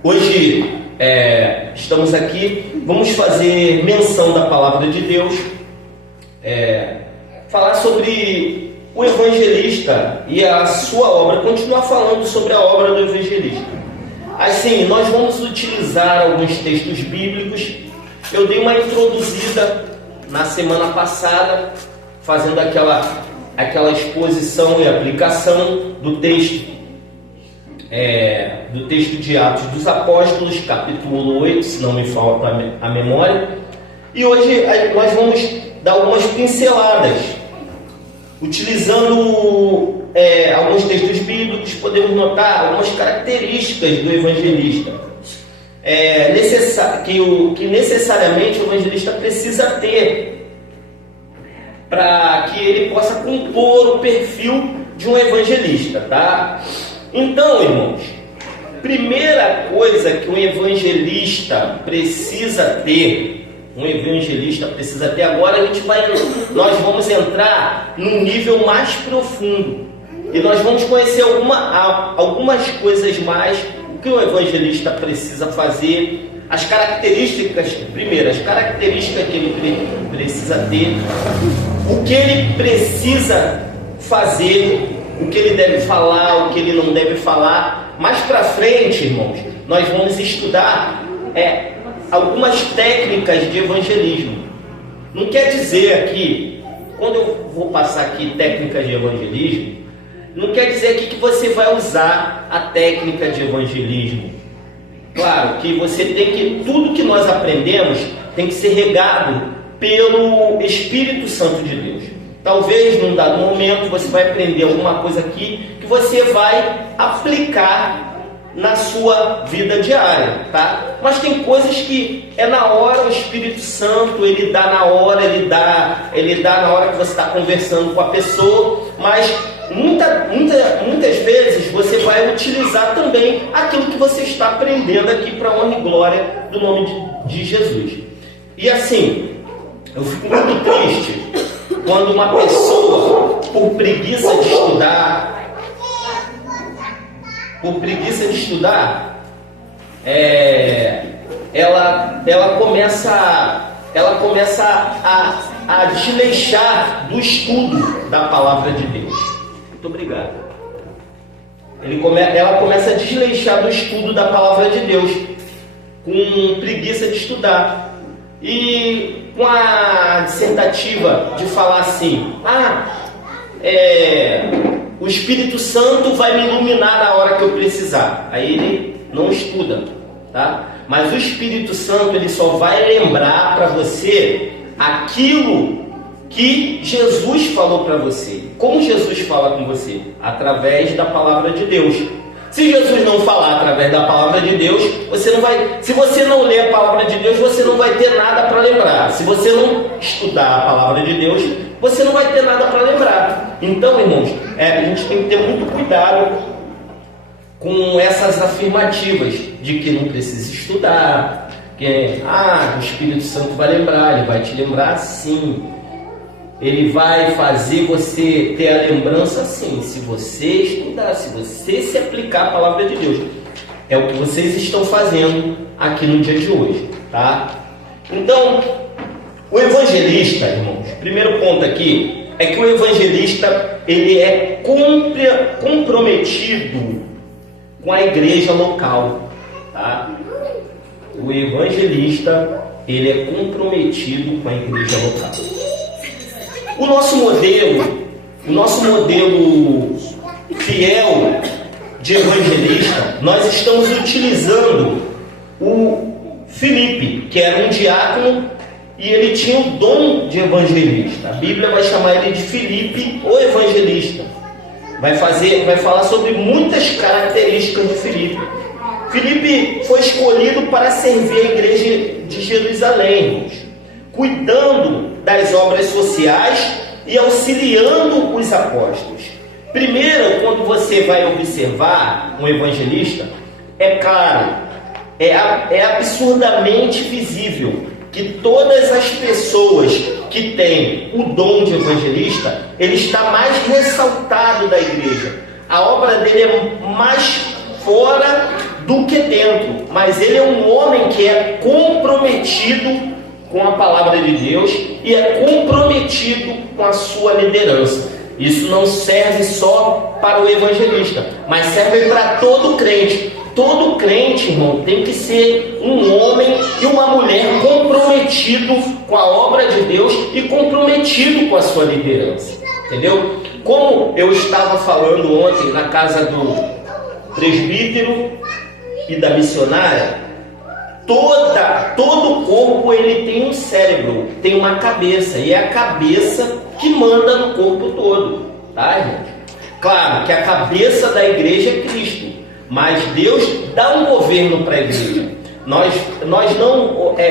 Hoje estamos aqui, vamos fazer menção da palavra de Deus, falar sobre o evangelista e a sua obra, continuar falando sobre a obra do evangelista. Assim, nós vamos utilizar alguns textos bíblicos. Eu dei uma introduzida na semana passada, fazendo aquela exposição e aplicação do texto de Atos dos Apóstolos, capítulo 8, se não me falta a memória. E hoje nós vamos dar algumas pinceladas, utilizando alguns textos bíblicos. Podemos notar algumas características do evangelista, que necessariamente o evangelista precisa ter para que ele possa compor o perfil de um evangelista, tá? Então, irmãos, primeira coisa que um evangelista precisa ter, agora nós vamos entrar num nível mais profundo e nós vamos conhecer algumas coisas mais, o que o evangelista precisa fazer, as características que ele precisa ter, o que ele precisa fazer, o que ele deve falar, o que ele não deve falar. Mais para frente, irmãos, nós vamos estudar algumas técnicas de evangelismo. Não quer dizer aqui, quando eu vou passar aqui técnicas de evangelismo, não quer dizer aqui que você vai usar a técnica de evangelismo. Claro que tudo que nós aprendemos tem que ser regado pelo Espírito Santo de Deus. Talvez num dado momento você vai aprender alguma coisa aqui que você vai aplicar na sua vida diária, tá? Mas tem coisas que na hora, o Espírito Santo ele dá na hora, ele dá na hora que você está conversando com a pessoa, mas muitas vezes você vai utilizar também aquilo que você está aprendendo aqui para a honra e glória do nome de Jesus. E assim, eu fico muito triste quando uma pessoa, por preguiça de estudar, ela começa a desleixar do estudo da palavra de Deus. Muito obrigado. Ela começa a desleixar do estudo da palavra de Deus, com preguiça de estudar. E com a dissertativa de falar assim: o Espírito Santo vai me iluminar na hora que eu precisar. Aí ele não estuda, tá? Mas o Espírito Santo ele só vai lembrar para você aquilo que Jesus falou para você. Como Jesus fala com você? Através da palavra de Deus. Se Jesus não falar através da palavra de Deus, se você não ler a palavra de Deus, você não vai ter nada para lembrar. Se você não estudar a palavra de Deus, você não vai ter nada para lembrar. Então, irmãos, a gente tem que ter muito cuidado com essas afirmativas de que não precisa estudar, que o Espírito Santo vai lembrar. Ele vai te lembrar sim. Ele vai fazer você ter a lembrança sim, se você estudar, se você se aplicar à palavra de Deus. É o que vocês estão fazendo aqui no dia de hoje, tá? Então, o evangelista, irmãos, primeiro ponto aqui é que o evangelista ele é comprometido com a igreja local, tá? O evangelista ele é comprometido com a igreja local. O nosso modelo fiel de evangelista, nós estamos utilizando o Filipe, que era um diácono e ele tinha o dom de evangelista. A Bíblia vai chamar ele de Filipe, o evangelista. Vai falar sobre muitas características de Filipe. Filipe foi escolhido para servir a igreja de Jerusalém, irmãos, cuidando das obras sociais e auxiliando os apóstolos. Primeiro, quando você vai observar um evangelista, é claro, é absurdamente visível que todas as pessoas que têm o dom de evangelista, ele está mais ressaltado da igreja. A obra dele é mais fora do que dentro, mas ele é um homem que é comprometido com a palavra de Deus e é comprometido com a sua liderança. Isso não serve só para o evangelista, mas serve para todo crente. Todo crente, irmão, tem que ser um homem e uma mulher comprometido com a obra de Deus e comprometido com a sua liderança. Entendeu? Como eu estava falando ontem na casa do presbítero e da missionária, todo o corpo ele tem um cérebro, tem uma cabeça, e é a cabeça que manda no corpo todo, tá, gente? Claro que a cabeça da igreja é Cristo, mas Deus dá um governo para a igreja. Nós não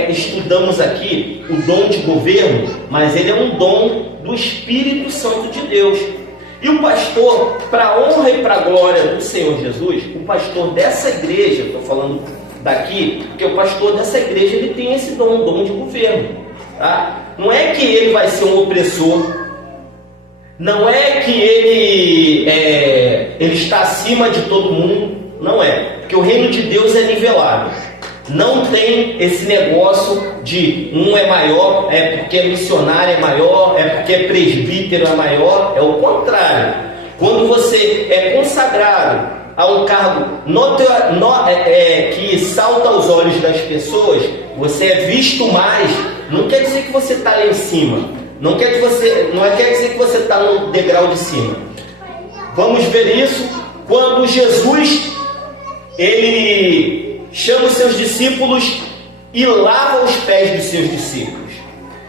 estudamos aqui o dom de governo, mas ele é um dom do Espírito Santo de Deus. E o pastor, para a honra e para a glória do Senhor Jesus, o pastor dessa igreja, estou falando daqui, porque o pastor dessa igreja ele tem esse dom, um dom de governo, tá? Não é que ele vai ser um opressor, não é que ele está acima de todo mundo, não é, porque o reino de Deus é nivelado. Não tem esse negócio de um é maior, é porque missionário é maior, é porque presbítero é maior. É o contrário. Quando você é consagrado a um cargo que salta aos olhos das pessoas, você é visto mais. Não quer dizer que você está lá em cima. Não quer dizer que você está no degrau de cima. Vamos ver isso quando Jesus ele chama os seus discípulos e lava os pés dos seus discípulos.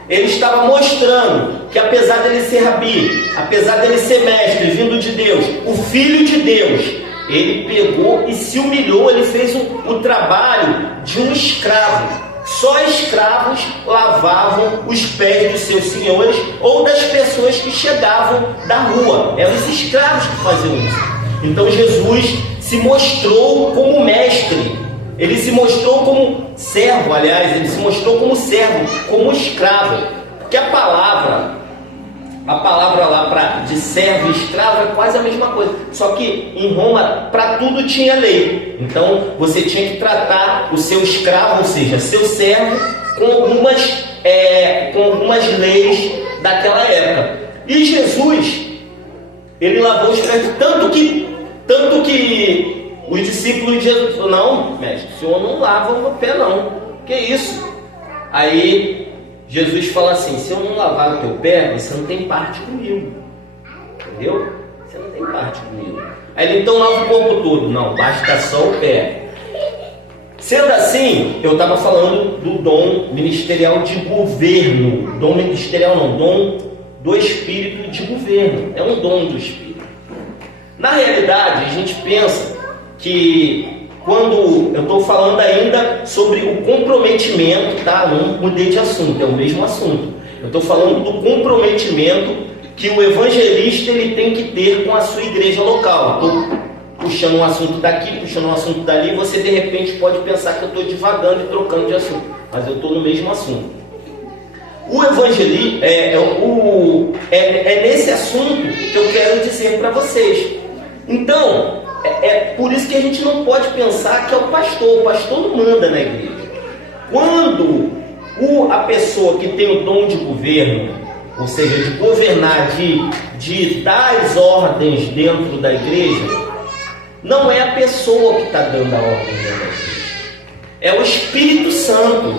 Ele estava mostrando que apesar dele ser rabi, apesar dele ser mestre, vindo de Deus, o Filho de Deus, ele pegou e se humilhou, ele fez o trabalho de um escravo. Só escravos lavavam os pés dos seus senhores ou das pessoas que chegavam da rua. Eram os escravos que faziam isso. Então Jesus se mostrou como mestre. Ele se mostrou como servo, aliás, ele se mostrou como servo, como escravo. Porque a palavra lá de servo e escravo é quase a mesma coisa. Só que em Roma, para tudo tinha lei. Então você tinha que tratar o seu escravo, ou seja, seu servo, com algumas leis daquela época. E Jesus, ele lavou os pés, tanto que os discípulos de Jesus falaram: não, mestre, o senhor não lava o meu pé não, que isso? Aí Jesus fala assim: se eu não lavar o teu pé, você não tem parte comigo, entendeu? Você não tem parte comigo. Aí ele: então lava o corpo todo. Não, basta só o pé. Sendo assim, eu estava falando do dom ministerial de governo. Dom ministerial não, dom do Espírito de governo. É um dom do Espírito. Na realidade, a gente pensa que quando eu estou falando ainda sobre o comprometimento, tá? Não mudei de assunto, é o mesmo assunto. Eu estou falando do comprometimento que o evangelista ele tem que ter com a sua igreja local. Estou puxando um assunto daqui, puxando um assunto dali, você de repente pode pensar que eu estou divagando e trocando de assunto, mas eu estou no mesmo assunto. O evangelista é nesse assunto que eu quero dizer para vocês. Então, é por isso que a gente não pode pensar que é o pastor não manda na igreja. Quando a pessoa que tem o dom de governo, ou seja, de governar, de dar as ordens dentro da igreja, não é a pessoa que está dando a ordem dentro da igreja, é o Espírito Santo.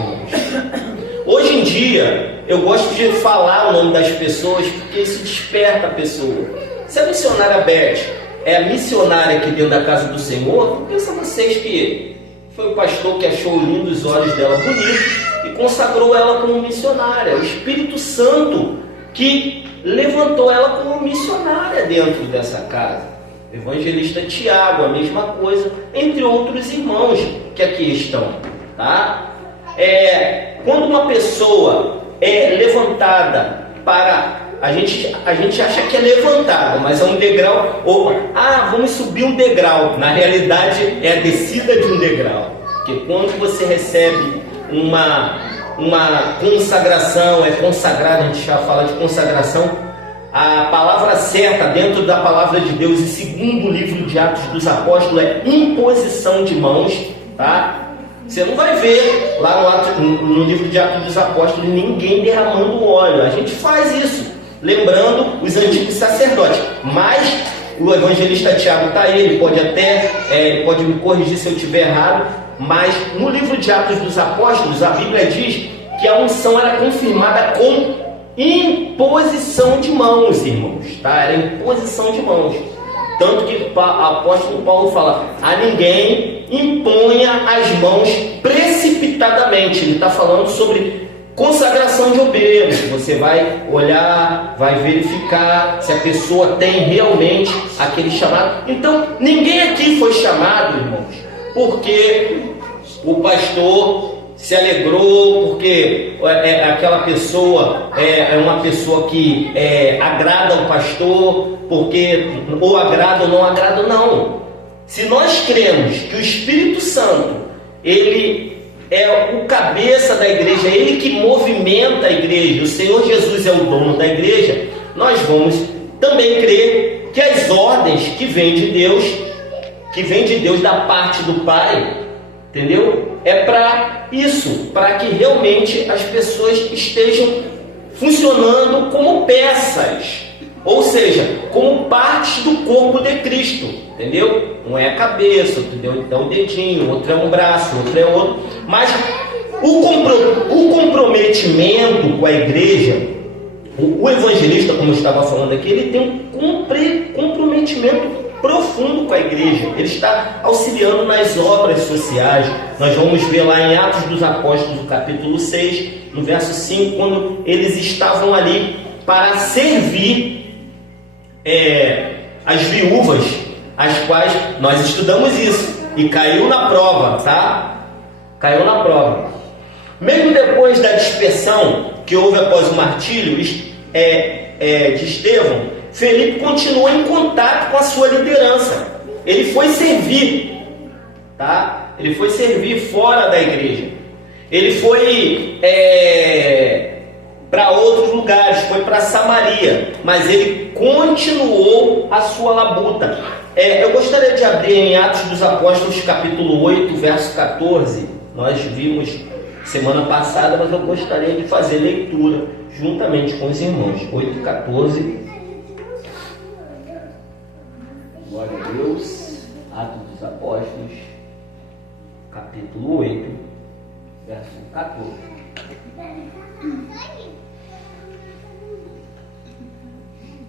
Hoje em dia, eu gosto de falar o nome das pessoas porque isso desperta a pessoa. Se a missionária Beth é a missionária aqui dentro da casa do Senhor, pensa vocês que foi o pastor que achou lindo os olhos dela bonitos e consagrou ela como missionária. O Espírito Santo que levantou ela como missionária dentro dessa casa. O evangelista Tiago, a mesma coisa, entre outros irmãos que aqui estão, tá? Quando uma pessoa é levantada para... A gente acha que é levantada, mas é um degrau. Vamos subir um degrau. Na realidade, é a descida de um degrau. Porque quando você recebe uma consagração, é consagrado, a gente já fala de consagração. a palavra certa dentro da palavra de Deus, e segundo o livro de Atos dos Apóstolos, é imposição de mãos, tá? Você não vai ver lá no livro de Atos dos Apóstolos ninguém derramando óleo. A gente faz isso, lembrando os antigos sacerdotes. Mas o evangelista Tiago está aí, ele pode até pode me corrigir se eu estiver errado, mas no livro de Atos dos Apóstolos, a Bíblia diz que a unção era confirmada com imposição de mãos, irmãos, tá? Era imposição de mãos. Tanto que o apóstolo Paulo fala: a ninguém imponha as mãos precipitadamente. Ele está falando sobre consagração de obreiros. Você vai olhar, vai verificar se a pessoa tem realmente aquele chamado. Então, ninguém aqui foi chamado, irmãos, porque o pastor se alegrou, porque aquela pessoa é uma pessoa que agrada ao pastor, porque ou agrada ou não agrada, não. Se nós cremos que o Espírito Santo, ele é o cabeça da igreja, ele que movimenta a igreja, o Senhor Jesus é o dono da igreja, nós vamos também crer que as ordens que vêm de Deus da parte do Pai, entendeu? É para isso, para que realmente as pessoas estejam funcionando como peças, ou seja, como partes do corpo de Cristo, entendeu? Um é a cabeça, outro é o dedinho, outro é um braço, outro é outro. Mas o comprometimento com a igreja, o evangelista, como eu estava falando aqui, ele tem um comprometimento profundo com a igreja. Ele está auxiliando nas obras sociais. Nós vamos ver lá em Atos dos Apóstolos, no capítulo 6, no verso 5, quando eles estavam ali para servir as viúvas, as quais nós estudamos isso, e caiu na prova, tá? Caiu na prova. Mesmo depois da dispersão que houve após o martírio de Estevão, Felipe continuou em contato com a sua liderança. Ele foi servir, tá? Ele foi servir fora da igreja. Ele foi para outros lugares, foi para Samaria, mas ele continuou a sua labuta. Eu gostaria de abrir em Atos dos Apóstolos, capítulo 8, verso 14. Nós vimos semana passada, mas eu gostaria de fazer leitura juntamente com os irmãos. 8, 14. Glória a Deus. Atos dos Apóstolos, capítulo 8, verso 14.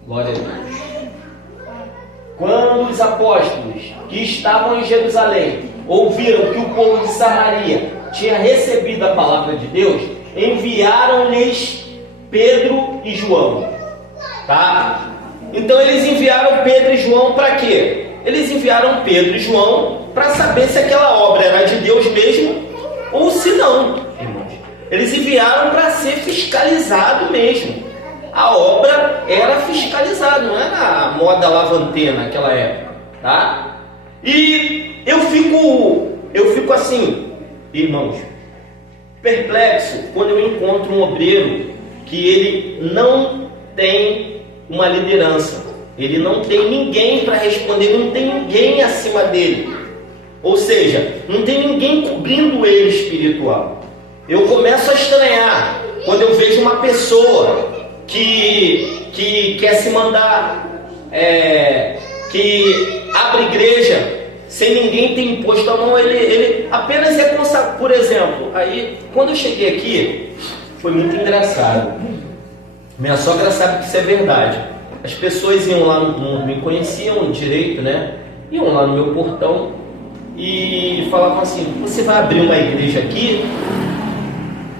Glória a Deus. Quando os apóstolos que estavam em Jerusalém ouviram que o povo de Samaria tinha recebido a palavra de Deus, enviaram-lhes Pedro e João. Tá? Então eles enviaram Pedro e João para quê? Eles enviaram Pedro e João para saber se aquela obra era de Deus mesmo ou se não, irmãos. Eles enviaram para ser fiscalizado mesmo. A obra era fiscalizada, não era a moda lavantê naquela época, tá? E eu fico assim, irmãos, perplexo quando eu encontro um obreiro que ele não tem uma liderança, ele não tem ninguém para responder, não tem ninguém acima dele, ou seja, não tem ninguém cobrindo ele espiritual. Eu começo a estranhar quando eu vejo uma pessoa que quer se mandar, que abre igreja sem ninguém ter imposto a mão, ele apenas é consagrado. Por exemplo, aí quando eu cheguei aqui, foi muito engraçado. Minha sogra sabe que isso é verdade. As pessoas iam lá, não me conheciam direito, né? Iam lá no meu portão e falavam assim: você vai abrir uma igreja aqui?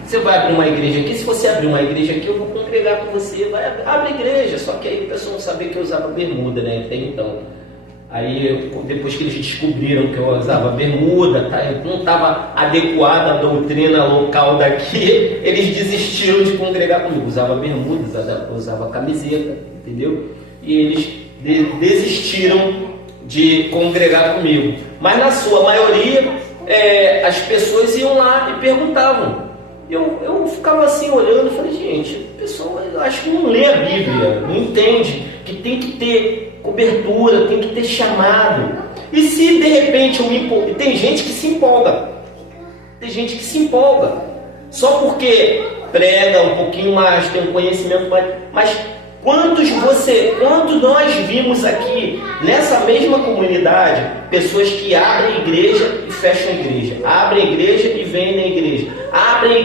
Você vai abrir uma igreja aqui? Se você abrir uma igreja aqui, eu vou congregar com você. Abre igreja. Só que aí o pessoal não sabia que eu usava bermuda, né? Até então. Aí, depois que eles descobriram que eu usava bermuda, tá? Eu não estava adequada à doutrina local daqui, eles desistiram de congregar comigo. Usava bermuda, usava camiseta, entendeu? E eles desistiram de congregar comigo. Mas na sua maioria, as pessoas iam lá e perguntavam. eu ficava assim olhando e falei, gente, a pessoa eu acho que não lê a Bíblia, não entende que tem que ter cobertura, tem que ter chamado. E se de repente eu me empolgo, tem gente que se empolga, só porque prega um pouquinho mais, tem um conhecimento mais, mas quantos nós vimos aqui nessa mesma comunidade, pessoas que abrem igreja e fecham igreja, abrem igreja e vendem igreja, abrem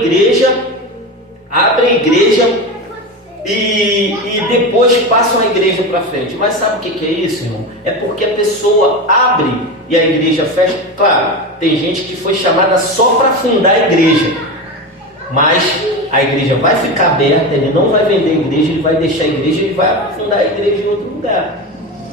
igreja e depois passam a igreja para frente. Mas sabe o que é isso, irmão? É porque a pessoa abre e a igreja fecha. Claro, tem gente que foi chamada só para fundar a igreja, mas a igreja vai ficar aberta, ele não vai vender a igreja, ele vai deixar a igreja, ele vai fundar a igreja em outro lugar,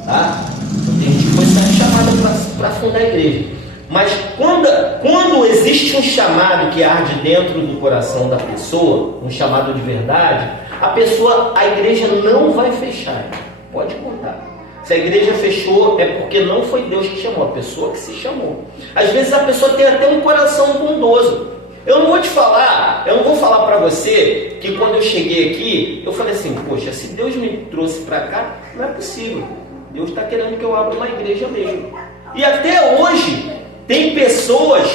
tá? Então, tem gente que foi chamada para fundar a igreja. Mas quando existe um chamado que arde dentro do coração da pessoa, um chamado de verdade, a igreja não vai fechar. Pode contar. Se a igreja fechou, é porque não foi Deus que chamou, a pessoa que se chamou. Às vezes a pessoa tem até um coração bondoso. Eu não vou falar para você que quando eu cheguei aqui, eu falei assim, poxa, se Deus me trouxe para cá, não é possível. Deus está querendo que eu abra uma igreja mesmo. E até hoje tem pessoas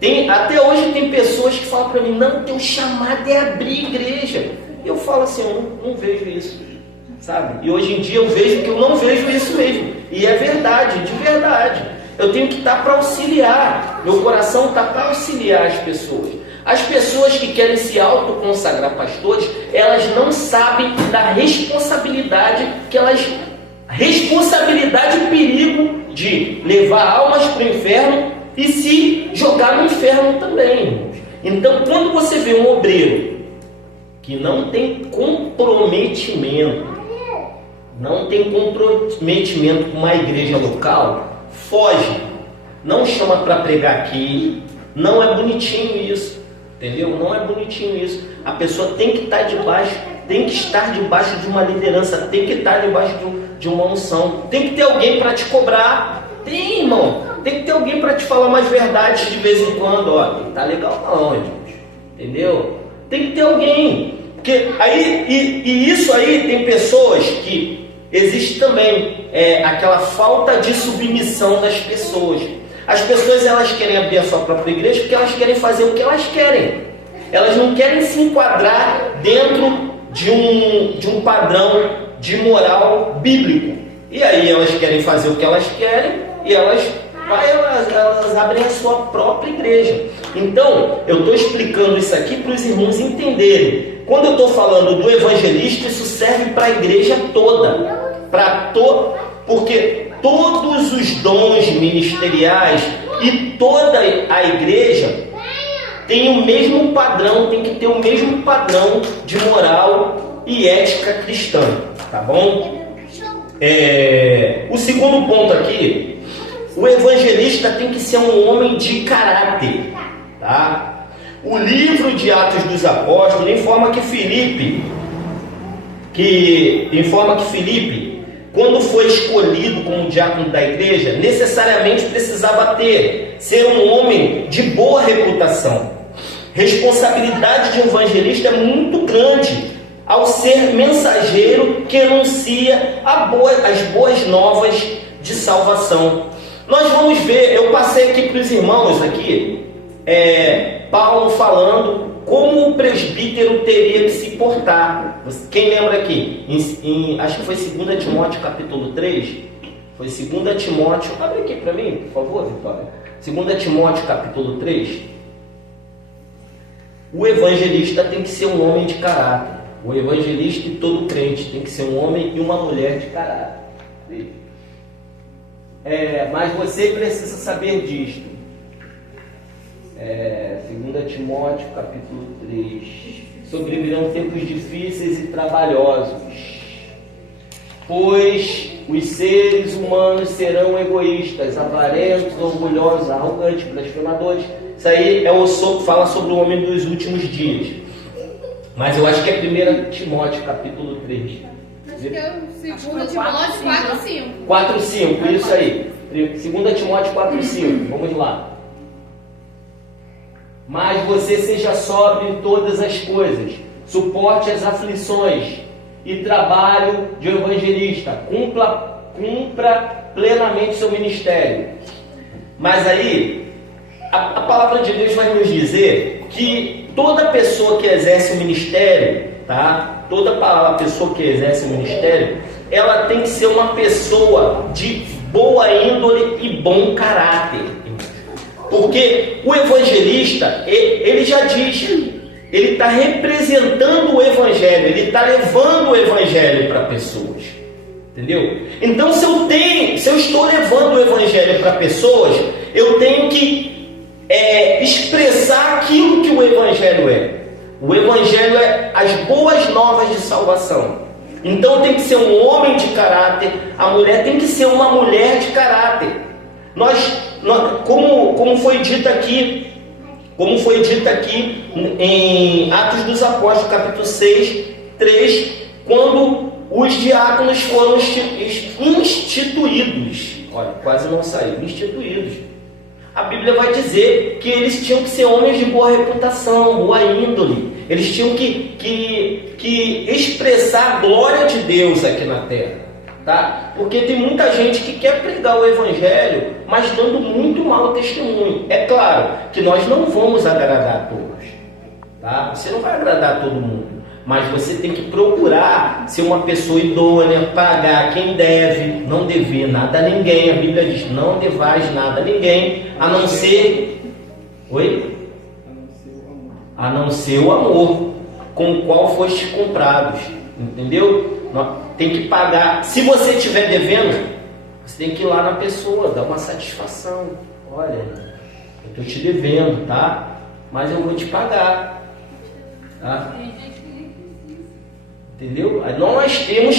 que falam para mim, não, teu chamado é abrir igreja. Eu falo assim, eu não vejo isso, sabe? E hoje em dia eu vejo que eu não vejo isso mesmo. E é verdade, de verdade. Eu tenho que estar para auxiliar, meu coração está para auxiliar as pessoas. As pessoas que querem se autoconsagrar pastores, elas não sabem da responsabilidade e perigo de levar almas para o inferno e se jogar no inferno também, irmãos. Então, quando você vê um obreiro que não tem comprometimento com uma igreja local, foge, não chama para pregar aqui, não é bonitinho isso, entendeu? Não é bonitinho isso. A pessoa tem que estar debaixo de uma liderança, tem que estar debaixo de uma unção, tem que ter alguém para te cobrar, tem, irmão, tem que ter alguém para te falar mais verdades de vez em quando, ó, não tá legal não, irmãos, entendeu? Tem que ter alguém, porque aí, e isso aí tem pessoas que existe também aquela falta de submissão das pessoas. As pessoas elas querem abrir a sua própria igreja porque elas querem fazer o que elas querem. Elas não querem se enquadrar dentro de um padrão de moral bíblico. E aí elas querem fazer o que elas querem e elas abrem a sua própria igreja. Então, eu estou explicando isso aqui para os irmãos entenderem. Quando eu estou falando do evangelista, isso serve para a igreja toda. Porque todos os dons ministeriais e toda a igreja tem o mesmo padrão, tem que ter o mesmo padrão de moral e ética cristã, tá bom? O segundo ponto aqui, o evangelista tem que ser um homem de caráter, tá? O livro de Atos dos Apóstolos informa que Filipe, quando foi escolhido como diácono da igreja, necessariamente precisava ser um homem de boa reputação. Responsabilidade de um evangelista é muito grande ao ser mensageiro que anuncia as boas novas de salvação. Nós vamos ver, eu passei aqui para os irmãos aqui, Paulo falando como o presbítero teria que se portar. Quem lembra aqui? Acho que foi 2 Timóteo capítulo 3. Foi 2 Timóteo. Abre aqui para mim, por favor, Vitória. 2 Timóteo capítulo 3. O evangelista tem que ser um homem de caráter. O evangelista e todo crente tem que ser um homem e uma mulher de caráter. Mas você precisa saber disto. 2 Timóteo capítulo 3. Sobrevirão tempos difíceis e trabalhosos, pois os seres humanos serão egoístas, avarentos, orgulhosos, arrogantes, blasfemadores. Isso aí fala sobre o homem dos últimos dias. Mas eu acho que é 1 Timóteo capítulo 3. Acho que é o 2 Timóteo 4:5. 4:5, isso aí. 2 Timóteo 4:5. Vamos lá. mas você seja sóbrio em todas as coisas, suporte as aflições e trabalho de um evangelista, cumpra plenamente seu ministério. Mas aí, a palavra de Deus vai nos dizer que toda pessoa que exerce o ministério, tá? Toda pessoa que exerce o ministério, ela tem que ser uma pessoa de boa índole e bom caráter. Porque o evangelista, ele já diz, ele está representando o evangelho, ele está levando o evangelho para pessoas. Entendeu? Então, se eu estou levando o evangelho para pessoas, eu tenho que expressar aquilo que o evangelho é. O evangelho é as boas novas de salvação. Então tem que ser um homem de caráter, a mulher tem que ser uma mulher de caráter. Como foi dito aqui em Atos dos Apóstolos, capítulo 6, 3, quando os diáconos foram instituídos. Olha, quase não saiu, instituídos. A Bíblia vai dizer que eles tinham que ser homens de boa reputação, boa índole. Eles tinham que expressar a glória de Deus aqui na terra, tá? Porque tem muita gente que quer pregar o evangelho, mas dando muito mau testemunho. É claro que nós não vamos agradar a todos, tá? Você não vai agradar a todo mundo, mas você tem que procurar ser uma pessoa idônea, pagar quem deve, não dever nada a ninguém. A Bíblia diz: não devais nada a ninguém, a não ser... Oi? A não ser o amor com o qual foste comprados. Entendeu? Tem que pagar. Se você estiver devendo, você tem que ir lá na pessoa, dar uma satisfação. Olha, eu estou te devendo, tá? Mas eu vou te pagar, tá? Entendeu? Nós temos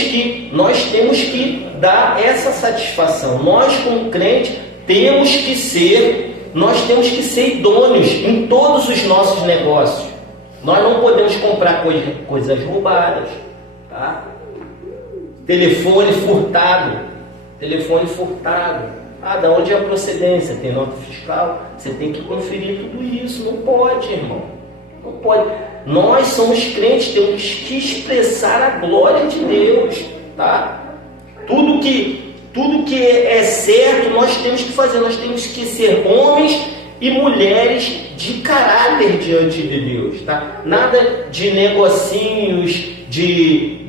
que dar essa satisfação. Nós, como crente, temos que ser idôneos em todos os nossos negócios. Nós não podemos comprar coisas roubadas, tá? Telefone furtado. Da onde é a procedência? Tem nota fiscal? Você tem que conferir tudo isso. Não pode, irmão. Não pode. Nós somos crentes, temos que expressar a glória de Deus, tá? Tudo que é certo, nós temos que fazer. Nós temos que ser homens e mulheres de caráter diante de Deus, tá? Nada de negocinhos, de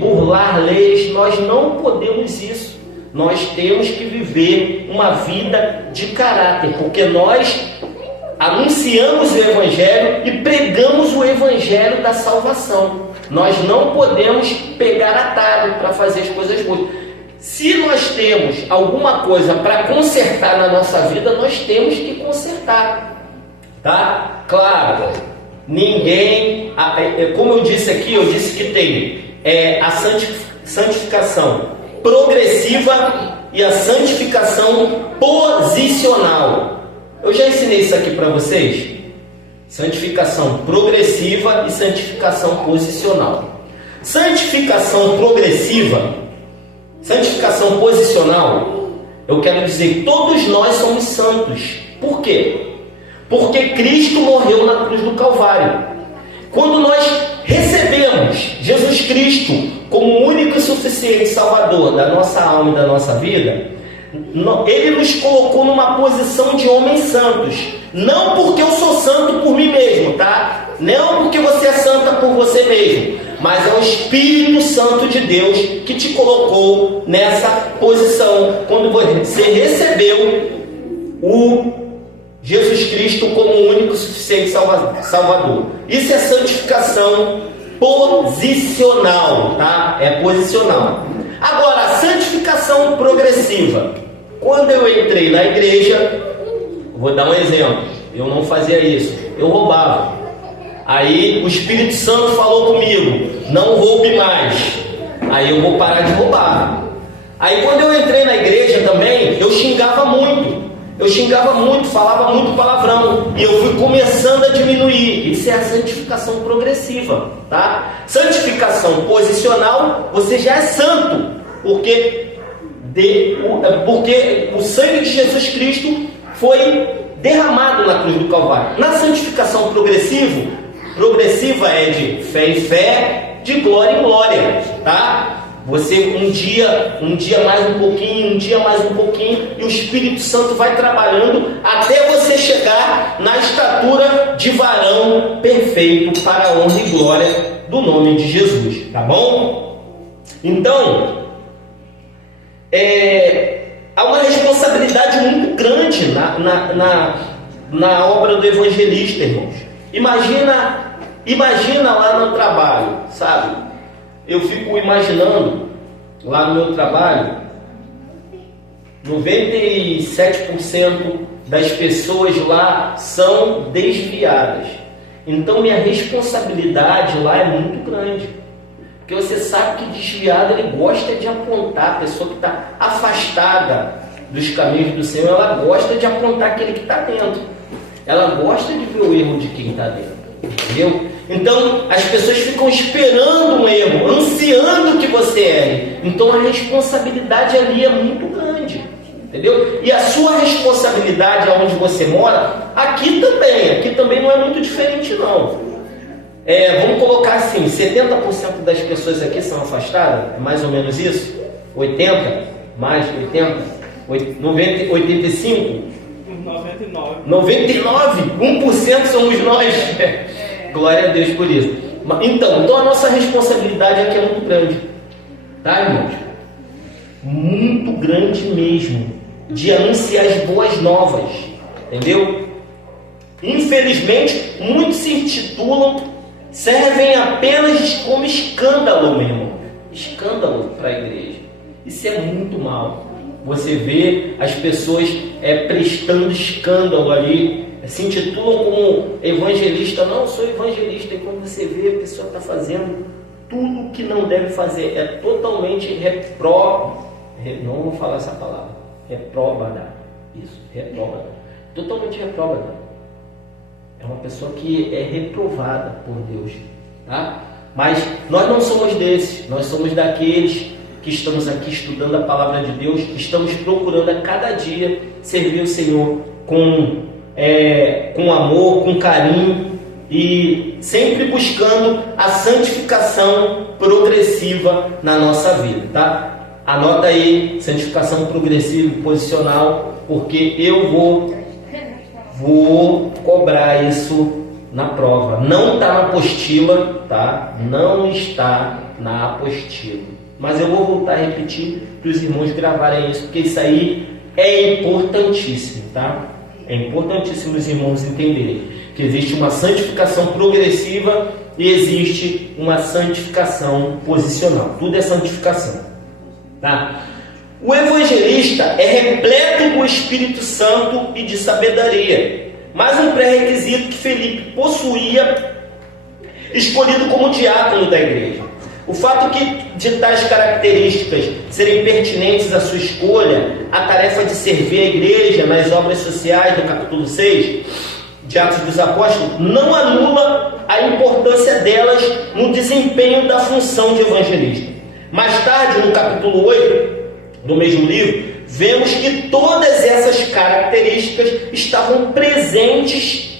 burlar leis. Nós não podemos isso. Nós temos que viver uma vida de caráter, porque nós anunciamos o Evangelho e pregamos o Evangelho da salvação. Nós não podemos pegar atalho para fazer as coisas boas. Se nós temos alguma coisa para consertar na nossa vida, nós temos que consertar, tá? Claro, ninguém, como eu disse aqui, eu disse que tem a santificação progressiva e a santificação posicional. Eu já ensinei isso aqui para vocês. Santificação progressiva e santificação posicional. Santificação progressiva, santificação posicional, eu quero dizer que todos nós somos santos. Por quê? Porque Cristo morreu na cruz do Calvário. Quando nós recebemos Jesus Cristo como único e suficiente Salvador da nossa alma e da nossa vida, Ele nos colocou numa posição de homens santos. Não porque eu sou santo por mim mesmo, tá? Não porque você é santa por você mesmo, mas é o Espírito Santo de Deus que te colocou nessa posição quando você recebeu o Jesus Cristo como o único e suficiente Salvador. Isso é santificação posicional, tá? É posicional. Agora, a santificação progressiva. Quando eu entrei na igreja, vou dar um exemplo, eu não fazia isso, eu roubava. Aí o Espírito Santo falou comigo: não roube mais. Aí eu vou parar de roubar. Aí quando eu entrei na igreja também, eu xingava muito, falava muito palavrão, e eu fui começando a diminuir. Isso é a santificação progressiva, tá? Santificação posicional, você já é santo, porque o sangue de Jesus Cristo foi derramado na cruz do Calvário. Na santificação progressiva é de fé em fé, de glória em glória, tá? Você um dia mais um pouquinho, um dia mais um pouquinho, e o Espírito Santo vai trabalhando até você chegar na estatura de varão perfeito para a honra e glória do nome de Jesus, tá bom? Então, há uma responsabilidade muito grande na obra do evangelista, irmãos. Imagina lá no trabalho, sabe? Eu fico imaginando, lá no meu trabalho, 97% das pessoas lá são desviadas. Então minha responsabilidade lá é muito grande. Porque você sabe que desviado, ele gosta de apontar. A pessoa que está afastada dos caminhos do Senhor, ela gosta de apontar aquele que está dentro. Ela gosta de ver o erro de quem está dentro. Entendeu? Então as pessoas ficam esperando um erro, ansiando que você erre. Então a responsabilidade ali é muito grande, entendeu? E a sua responsabilidade aonde você mora, aqui também não é muito diferente não. Vamos colocar assim, 70% das pessoas aqui são afastadas, é mais ou menos isso? 80? Mais 80? 90, 85? 99? 1% somos nós. Glória a Deus por isso. Então a nossa responsabilidade aqui é muito grande, tá, irmãos? Muito grande mesmo, de anunciar as boas novas, entendeu? Infelizmente, muitos se intitulam, servem apenas como escândalo, meu irmão. Escândalo para a igreja. Isso é muito mal. Você vê as pessoas prestando escândalo ali, se intitulam como evangelista. Não, eu sou evangelista. E quando você vê, a pessoa está fazendo tudo que não deve fazer. É totalmente não vou falar essa palavra. Retrógrada. Isso, retrógrada. Totalmente retrógrada. É uma pessoa que é reprovada por Deus, tá? Mas nós não somos desses. Nós somos daqueles que estamos aqui estudando a palavra de Deus, estamos procurando a cada dia servir o Senhor com amor, com carinho e sempre buscando a santificação progressiva na nossa vida, tá? Anota aí, santificação progressiva e posicional, porque eu vou cobrar isso na prova. Não está na apostila, tá? Não está na apostila. Mas eu vou voltar a repetir para os irmãos gravarem isso, porque isso aí é importantíssimo, tá? É importantíssimo os irmãos entenderem que existe uma santificação progressiva e existe uma santificação posicional. Tudo é santificação, tá? O evangelista é repleto do Espírito Santo e de sabedoria. Mas um pré-requisito que Felipe possuía, escolhido como diácono da igreja. O fato de tais características serem pertinentes à sua escolha, a tarefa de servir a igreja nas obras sociais do capítulo 6 de Atos dos Apóstolos, não anula a importância delas no desempenho da função de evangelista. Mais tarde, no capítulo 8 do mesmo livro, vemos que todas essas características estavam presentes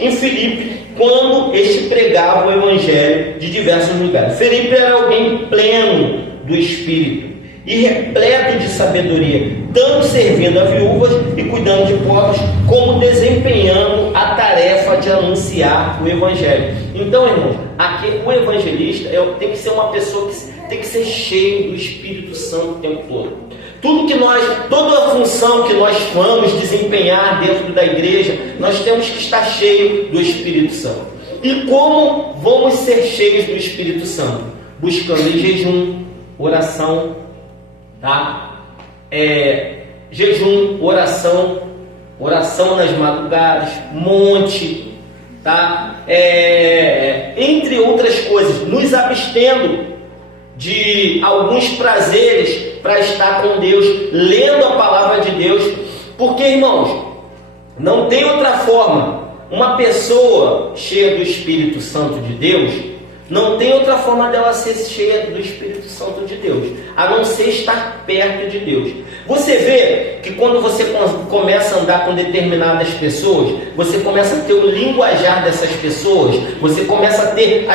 em Filipe quando este pregava o evangelho de diversos lugares. Filipe era alguém pleno do Espírito e repleto de sabedoria, tanto servindo a viúvas e cuidando de pobres, como desempenhando a tarefa de anunciar o evangelho. Então, irmãos, aqui o evangelista tem que ser uma pessoa que tem que ser cheio do Espírito Santo o tempo todo. Toda a função que nós vamos desempenhar dentro da igreja, nós temos que estar cheio do Espírito Santo. E como vamos ser cheios do Espírito Santo? Buscando em jejum, oração, tá? Jejum, oração nas madrugadas, monte, tá? Entre outras coisas, nos abstendo de alguns prazeres para estar com Deus, lendo a palavra de Deus, porque, irmãos, não tem outra forma. Uma pessoa cheia do Espírito Santo de Deus Não tem outra forma dela ser cheia do Espírito Santo de Deus, a não ser estar perto de Deus. Você vê que quando você começa a andar com determinadas pessoas, você começa a ter o linguajar dessas pessoas, você começa a ter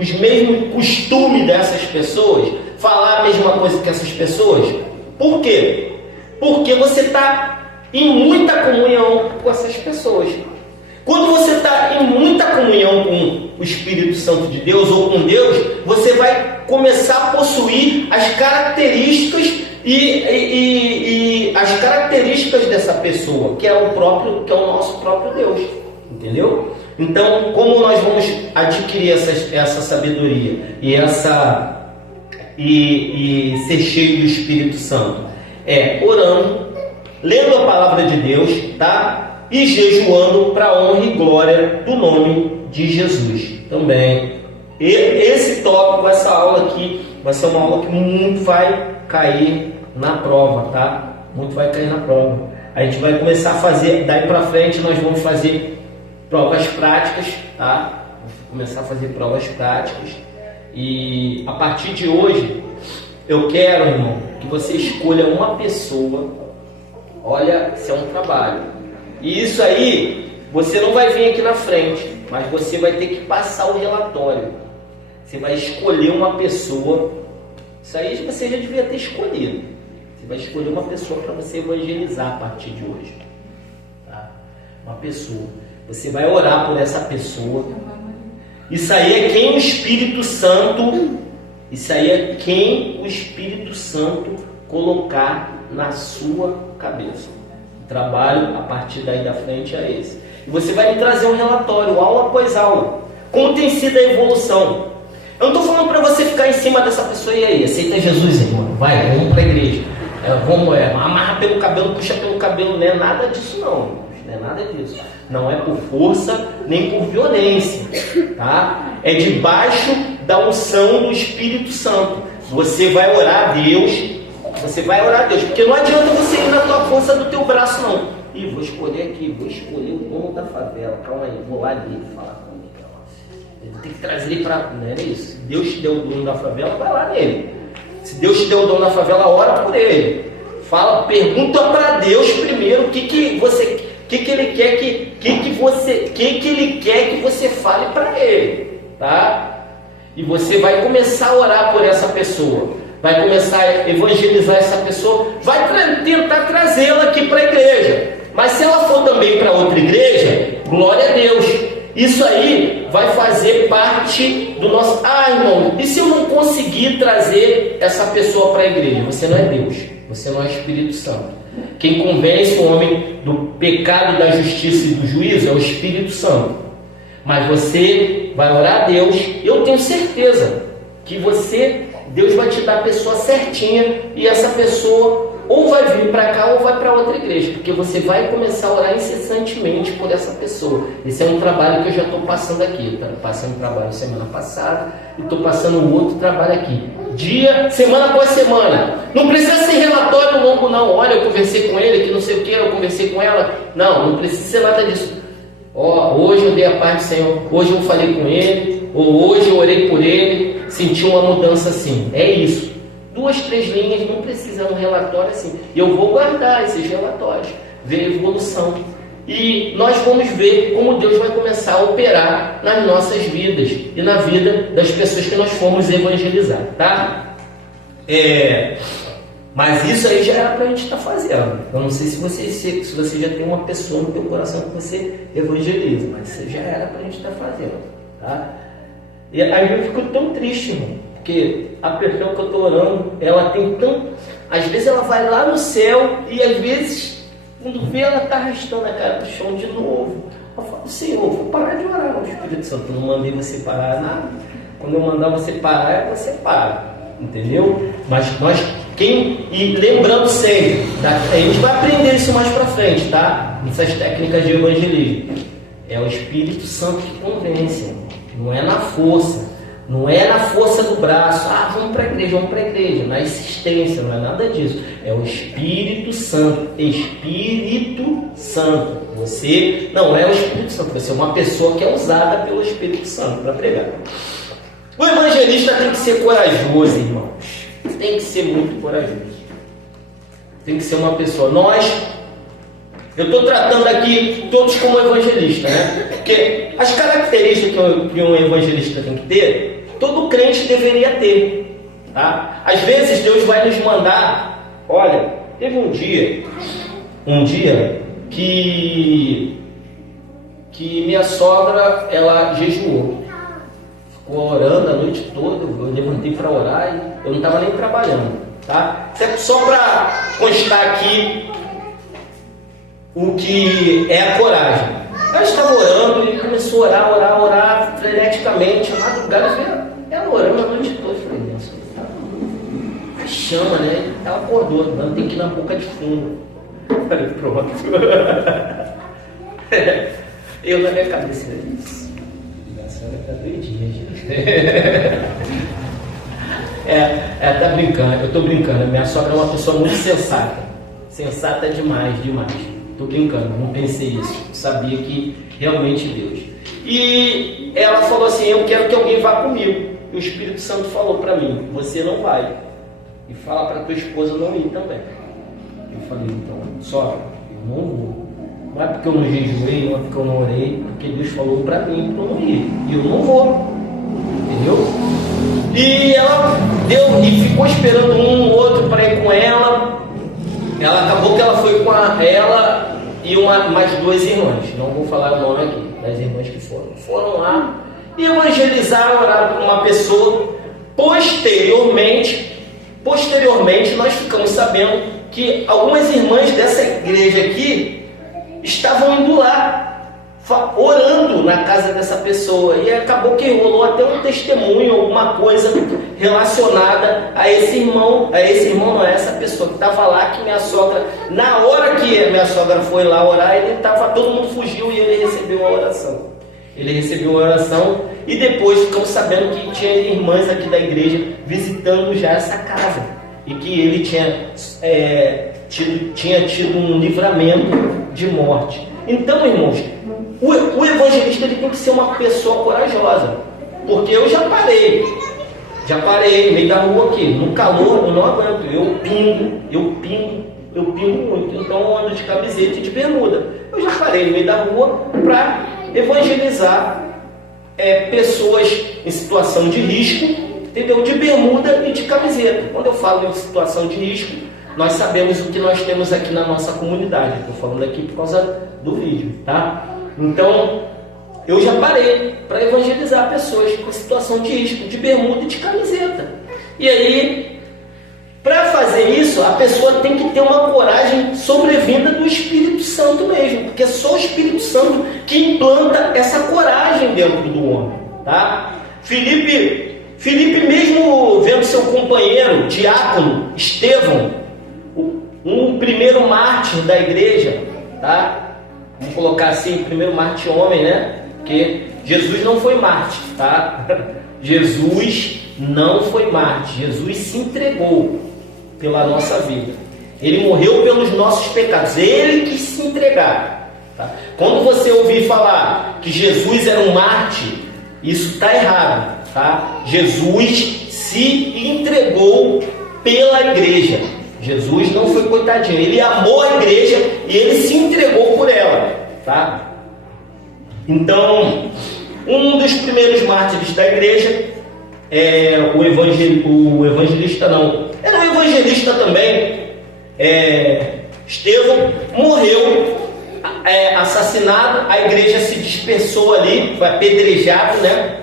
os mesmos costumes dessas pessoas, falar a mesma coisa que essas pessoas. Por quê? Porque você está em muita comunhão com essas pessoas. Quando você está em muita comunhão com o Espírito Santo de Deus ou com Deus, você vai começar a possuir as características e as características dessa pessoa, que é o nosso próprio Deus, entendeu? Então, como nós vamos adquirir essa sabedoria e ser cheio do Espírito Santo? Orando, lendo a palavra de Deus, tá? E jejuando para a honra e glória do nome de Jesus. Também, esse tópico, essa aula aqui, vai ser uma aula que muito vai cair na prova, tá? Muito vai cair na prova. A gente vai começar a fazer, daí para frente nós vamos fazer provas práticas, tá? Vamos começar a fazer provas práticas. E a partir de hoje, eu quero, irmão, que você escolha uma pessoa. Olha, isso é um trabalho. E isso aí, você não vai vir aqui na frente, mas você vai ter que passar o relatório. Você vai escolher uma pessoa. Isso aí você já devia ter escolhido. Você vai escolher uma pessoa para você evangelizar a partir de hoje. Tá? Uma pessoa. Você vai orar por essa pessoa. Isso aí é quem o Espírito Santo. Isso aí é quem o Espírito Santo colocar na sua cabeça. Trabalho a partir daí da frente é esse. E você vai me trazer um relatório, aula após aula. Como tem sido a evolução? Eu não estou falando para você ficar em cima dessa pessoa e aí, aceita Jesus, irmão. Vai, vamos para a igreja. Amarra pelo cabelo, puxa pelo cabelo. Não é nada disso não. Não é nada disso. Não é por força, nem por violência. Tá? É debaixo da unção do Espírito Santo. Você vai orar a Deus. Você vai orar a Deus, porque não adianta você ir na tua força do teu braço, não. Vou escolher aqui, vou escolher o dono da favela. Calma aí, vou lá ali falar com ele. Tem que trazer ele para. Não é isso. Se Deus te deu o dono da favela, vai lá nele. Se Deus te deu o dono da favela, ora por ele. Fala, pergunta para Deus primeiro o que ele quer que você fale para ele, tá? E você vai começar a orar por essa pessoa. Vai começar a evangelizar essa pessoa, vai tentar trazê-la aqui para a igreja. Mas se ela for também para outra igreja, glória a Deus. Isso aí vai fazer parte do nosso... irmão, e se eu não conseguir trazer essa pessoa para a igreja? Você não é Deus, você não é Espírito Santo. Quem convence o homem do pecado, da justiça e do juízo é o Espírito Santo. Mas você vai orar a Deus, eu tenho certeza que Deus vai te dar a pessoa certinha e essa pessoa ou vai vir para cá ou vai para outra igreja, porque você vai começar a orar incessantemente por essa pessoa. Esse é um trabalho que eu já estou passando aqui. Passando um trabalho semana passada e estou passando um outro trabalho aqui. Semana após semana. Não precisa ser relatório longo não. Olha, eu conversei com ele, que não sei o que, eu conversei com ela. Não precisa ser nada disso. Hoje eu dei a paz do Senhor, hoje eu falei com ele, ou hoje eu orei por ele, senti uma mudança assim. É isso. 2, 3 linhas, não precisa um relatório assim. E eu vou guardar esses relatórios, ver a evolução. E nós vamos ver como Deus vai começar a operar nas nossas vidas e na vida das pessoas que nós fomos evangelizar, tá? Mas isso aí já era para a gente estar fazendo. Eu não sei se você já tem uma pessoa no teu coração que você evangeliza, mas isso já era para a gente estar fazendo, tá? E aí eu fico tão triste, irmão, porque a pessoa que eu estou orando, ela tem tão... Às vezes ela vai lá no céu e às vezes, quando vê, ela está arrastando a cara do chão de novo. Eu falo, Senhor, vou parar de orar. O Espírito Santo, eu não mandei você parar nada. Quando eu mandar você parar, você para. Entendeu? Mas e lembrando sempre, a gente vai aprender isso mais pra frente, tá? Essas técnicas de evangelismo. É o Espírito Santo que convence, não é na força. Não é na força do braço, vamos para a igreja, na insistência, não é nada disso. É o Espírito Santo. Espírito Santo. Você não é o Espírito Santo, você é uma pessoa que é usada pelo Espírito Santo para pregar. O evangelista tem que ser corajoso, irmãos. Tem que ser muito corajoso. Tem que ser uma pessoa. Eu estou tratando aqui todos como evangelista, né? Porque as características que um evangelista tem que ter, todo crente deveria ter, tá? Às vezes Deus vai nos mandar. Olha, teve um dia que minha sogra, ela jejuou, ficou orando a noite toda. Eu levantei para orar e eu não estava nem trabalhando, tá? Só para constar aqui o que é a coragem. Ela estava orando e começou a orar freneticamente, a madrugada, ela orando a noite toda. Eu falei, nossa, tá chama, né? Ela acordou, não tem que ir na boca de fundo. Eu falei, pronto. Eu na minha cabeça disse, a senhora está doidinha, gente. Tá brincando, eu tô brincando. Minha sogra é uma pessoa muito sensata. Sensata demais. Tô brincando, não pensei isso. Sabia que realmente Deus. E ela falou assim, eu quero que alguém vá comigo. E o Espírito Santo falou para mim, você não vai. E fala para tua esposa não ir também. Eu falei, então, sogra, eu não vou. Não é porque eu não jejuei, não é porque eu não orei, porque Deus falou para mim para eu não ir. E eu não vou. Entendeu? E ela deu e ficou esperando um ou outro para ir com ela. Ela acabou que ela foi com ela e mais duas irmãs. Não vou falar o nome aqui, das irmãs que foram. Foram lá e evangelizaram, oraram por uma pessoa. Posteriormente, nós ficamos sabendo que algumas irmãs dessa igreja aqui estavam indo lá, orando na casa dessa pessoa, e acabou que rolou até um testemunho, alguma coisa relacionada a esse irmão, a essa pessoa que estava lá, que minha sogra, na hora que minha sogra foi lá orar, todo mundo fugiu e ele recebeu a oração. E depois ficamos sabendo que tinha irmãs aqui da igreja visitando já essa casa, e que ele tinha tido um livramento de morte. Então, irmãos, o evangelista ele tem que ser uma pessoa corajosa, porque eu já parei no meio da rua aqui, no calor eu não aguento, eu pingo muito, então eu ando de camiseta e de bermuda. Eu já parei no meio da rua para evangelizar pessoas em situação de risco, entendeu? De bermuda e de camiseta. Quando eu falo em situação de risco, nós sabemos o que nós temos aqui na nossa comunidade. Estou falando aqui por causa do vídeo, tá? Então, eu já parei para evangelizar pessoas com situação de risco, de bermuda e de camiseta. E aí, para fazer isso, a pessoa tem que ter uma coragem sobrevinda do Espírito Santo mesmo, porque é só o Espírito Santo que implanta essa coragem dentro do homem, tá? Filipe mesmo vendo seu companheiro, diácono, Estevão, um primeiro mártir da igreja, tá? Vamos colocar assim, primeiro mártir homem, né? Porque Jesus não foi mártir, tá? Jesus não foi mártir. Jesus se entregou pela nossa vida. Ele morreu pelos nossos pecados. Ele quis se entregar, tá? Quando você ouvir falar que Jesus era um mártir, isso está errado, tá? Jesus se entregou pela igreja. Jesus não foi coitadinho, ele amou a igreja e ele se entregou por ela, tá? Então, um dos primeiros mártires da igreja o evangelista não, era um evangelista também, Estevão, morreu assassinado, a igreja se dispersou ali, foi apedrejado, né?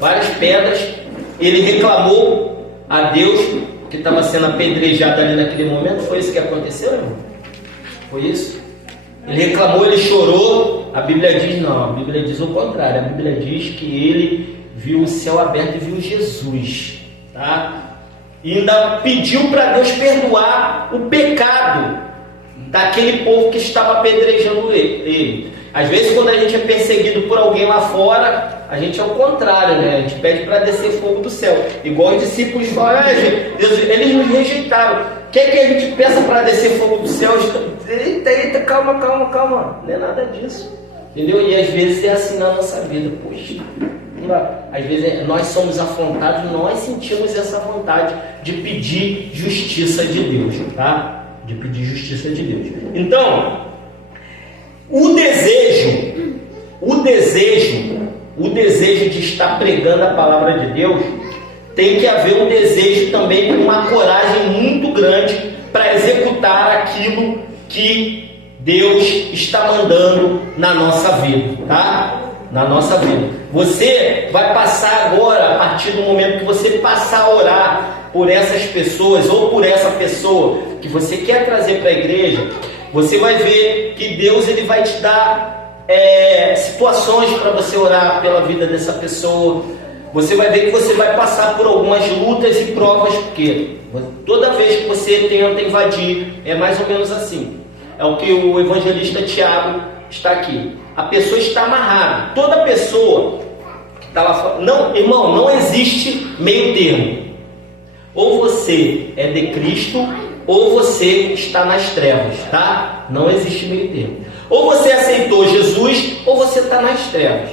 Várias pedras. Ele reclamou a Deus que estava sendo apedrejado ali naquele momento. Foi isso que aconteceu, irmão? Foi isso? Ele reclamou, ele chorou. A Bíblia diz não, a Bíblia diz o contrário. A Bíblia diz que ele viu o céu aberto e viu Jesus, tá? E ainda pediu para Deus perdoar o pecado daquele povo que estava apedrejando ele. Às vezes, quando a gente é perseguido por alguém lá fora, a gente é o contrário, né? A gente pede para descer fogo do céu. Igual os discípulos falam, Deus, eles nos rejeitaram. Quer que a gente peça para descer fogo do céu? Eita, calma. Não é nada disso. Entendeu? E às vezes é assim na nossa vida. Poxa, tem às vezes nós somos afrontados, nós sentimos essa vontade de pedir justiça de Deus, tá? De pedir justiça de Deus. Então, o desejo de estar pregando a palavra de Deus, tem que haver um desejo também com uma coragem muito grande para executar aquilo que Deus está mandando na nossa vida, tá? Na nossa vida. Você vai passar agora, a partir do momento que você passar a orar por essas pessoas ou por essa pessoa que você quer trazer para a igreja, você vai ver que Deus ele vai te dar situações para você orar pela vida dessa pessoa. Você vai ver que você vai passar por algumas lutas e provas, porque toda vez que você tenta invadir, é mais ou menos assim. É o que o evangelista Tiago está aqui. A pessoa está amarrada. Toda pessoa que está lá fora. Não, irmão, não existe meio termo. Ou você é de Cristo, ou você está nas trevas, tá? Não existe meio termo. Ou você aceitou Jesus, ou você está nas trevas.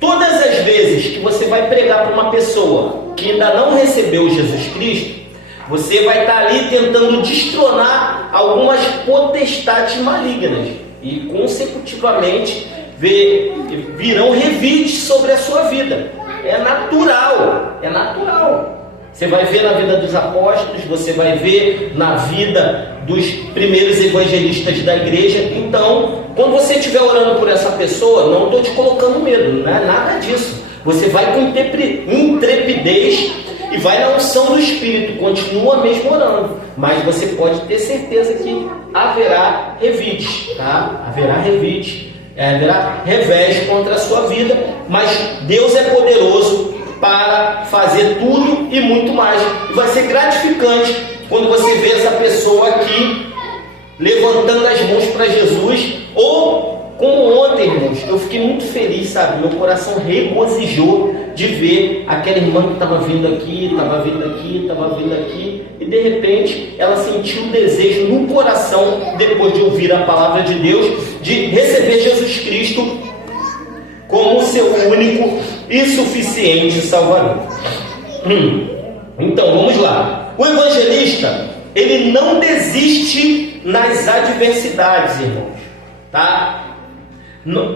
Todas as vezes que você vai pregar para uma pessoa que ainda não recebeu Jesus Cristo, você vai estar ali tentando destronar algumas potestades malignas. E consecutivamente virão revides sobre a sua vida. É natural, é natural. Você vai ver na vida dos apóstolos, você vai ver na vida dos primeiros evangelistas da igreja. Então, quando você estiver orando por essa pessoa, não estou te colocando medo, não é nada disso. Você vai com intrepidez e vai na unção do Espírito, continua mesmo orando. Mas você pode ter certeza que haverá revides, tá? Haverá revides, haverá revés contra a sua vida, mas Deus é poderoso para fazer tudo e muito mais. E vai ser gratificante quando você vê essa pessoa aqui levantando as mãos para Jesus. Ou como ontem, irmãos, eu fiquei muito feliz, sabe? Meu coração regozijou de ver aquela irmã que estava vindo aqui, estava vindo aqui, estava vindo aqui, e de repente ela sentiu um desejo no coração, depois de ouvir a palavra de Deus, de receber Jesus Cristo como seu único e suficiente Salvador. Então, vamos lá. O evangelista, ele não desiste nas adversidades, irmãos. Tá?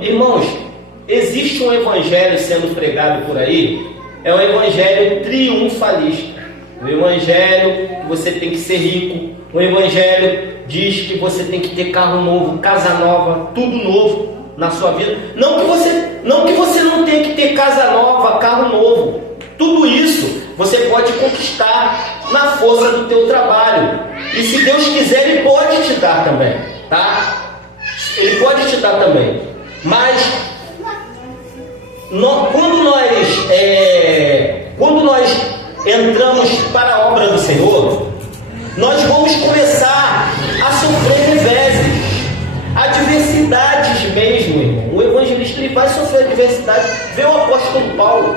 Irmãos, existe um evangelho sendo pregado por aí, é um evangelho triunfalista. O evangelho que você tem que ser rico. O evangelho diz que você tem que ter carro novo, casa nova, tudo novo na sua vida. Não que você não tenha que ter casa nova, carro novo. Tudo isso você pode conquistar na força do teu trabalho. E se Deus quiser, Ele pode te dar também, tá? Ele pode te dar também. Mas quando nós entramos para a obra do Senhor, nós vamos começar a sofrer reveses, adversidades mesmo, irmão. O evangelista ele vai sofrer adversidade. Vê o apóstolo Paulo.